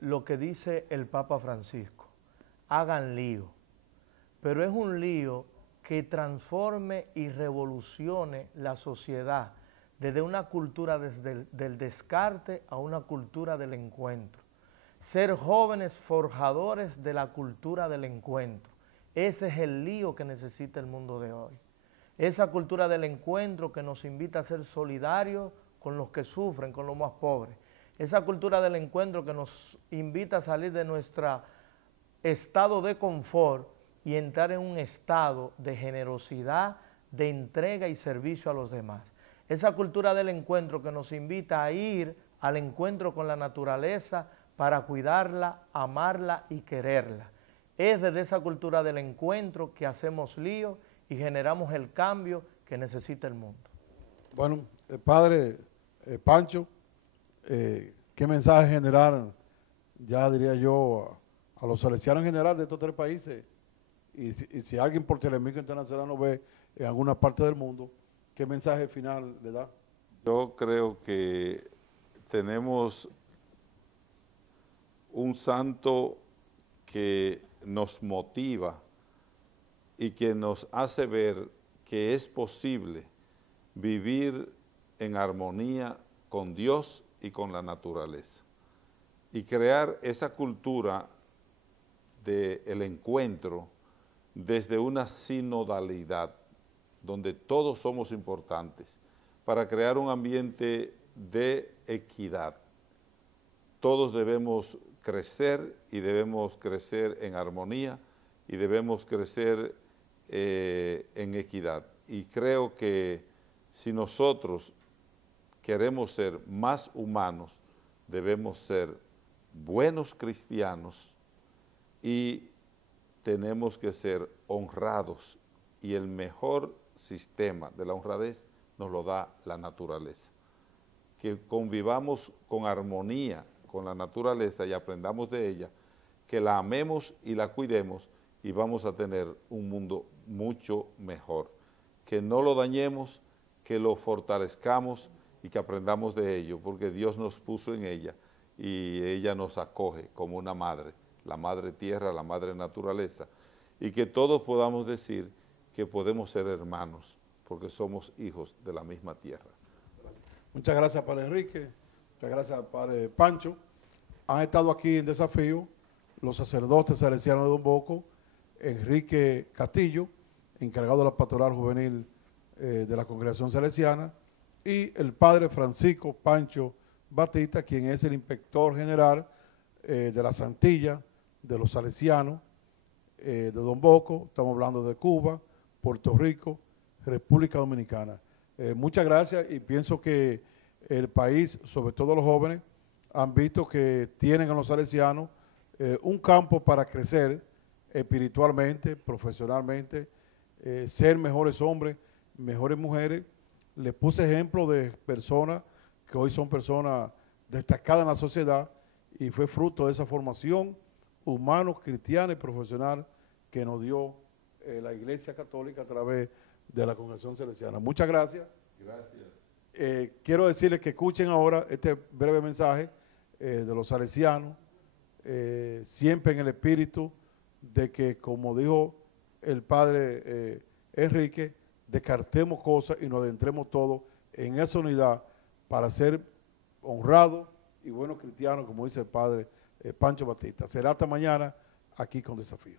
lo que dice el Papa Francisco: hagan lío, pero es un lío que transforme y revolucione la sociedad desde una cultura del descarte a una cultura del encuentro. Ser jóvenes forjadores de la cultura del encuentro. Ese es el lío que necesita el mundo de hoy. Esa cultura del encuentro que nos invita a ser solidarios con los que sufren, con los más pobres. Esa cultura del encuentro que nos invita a salir de nuestro estado de confort y entrar en un estado de generosidad, de entrega y servicio a los demás. Esa cultura del encuentro que nos invita a ir al encuentro con la naturaleza para cuidarla, amarla y quererla. Es desde esa cultura del encuentro que hacemos lío y generamos el cambio que necesita el mundo. Bueno, padre Pancho, ¿qué mensaje general, ya diría yo, a los salesianos en general de estos tres países? Y si alguien por Telemicro Internacional nos ve en alguna parte del mundo, ¿qué mensaje final le da? Yo creo que tenemos un santo que nos motiva y que nos hace ver que es posible vivir en armonía con Dios y con la naturaleza y crear esa cultura del encuentro desde una sinodalidad donde todos somos importantes para crear un ambiente de equidad. Todos debemos crecer y debemos crecer en armonía y debemos crecer en equidad. Y creo que si nosotros queremos ser más humanos, debemos ser buenos cristianos y tenemos que ser honrados, y el mejor sistema de la honradez nos lo da la naturaleza. Que convivamos con armonía con la naturaleza y aprendamos de ella, que la amemos y la cuidemos y vamos a tener un mundo mucho mejor. Que no lo dañemos, que lo fortalezcamos y que aprendamos de ello, porque Dios nos puso en ella y ella nos acoge como una madre, la madre tierra, la madre naturaleza, y que todos podamos decir que podemos ser hermanos, porque somos hijos de la misma tierra. Gracias. Muchas gracias, padre Enrique, muchas gracias, padre Pancho. Han estado aquí en desafío los sacerdotes salesianos de Don Bosco, Enrique Castillo, encargado de la pastoral juvenil de la Congregación Salesiana, y el padre Francisco Pancho Batista, quien es el inspector general de la Santilla, de los salesianos, de Don Bosco. Estamos hablando de Cuba, Puerto Rico, República Dominicana. Muchas gracias, y pienso que el país, sobre todo los jóvenes, han visto que tienen a los salesianos un campo para crecer espiritualmente, profesionalmente, ser mejores hombres, mejores mujeres. Les puse ejemplo de personas que hoy son personas destacadas en la sociedad y fue fruto de esa formación humana, cristiana y profesional que nos dio la Iglesia Católica a través de la Congregación Salesiana. Muchas gracias. Gracias. Quiero decirles que escuchen ahora este breve mensaje de los salesianos, siempre en el espíritu de que, como dijo el padre Enrique, descartemos cosas y nos adentremos todos en esa unidad para ser honrados y buenos cristianos, como dice el padre Pancho Batista. Será hasta mañana aquí con Desafío.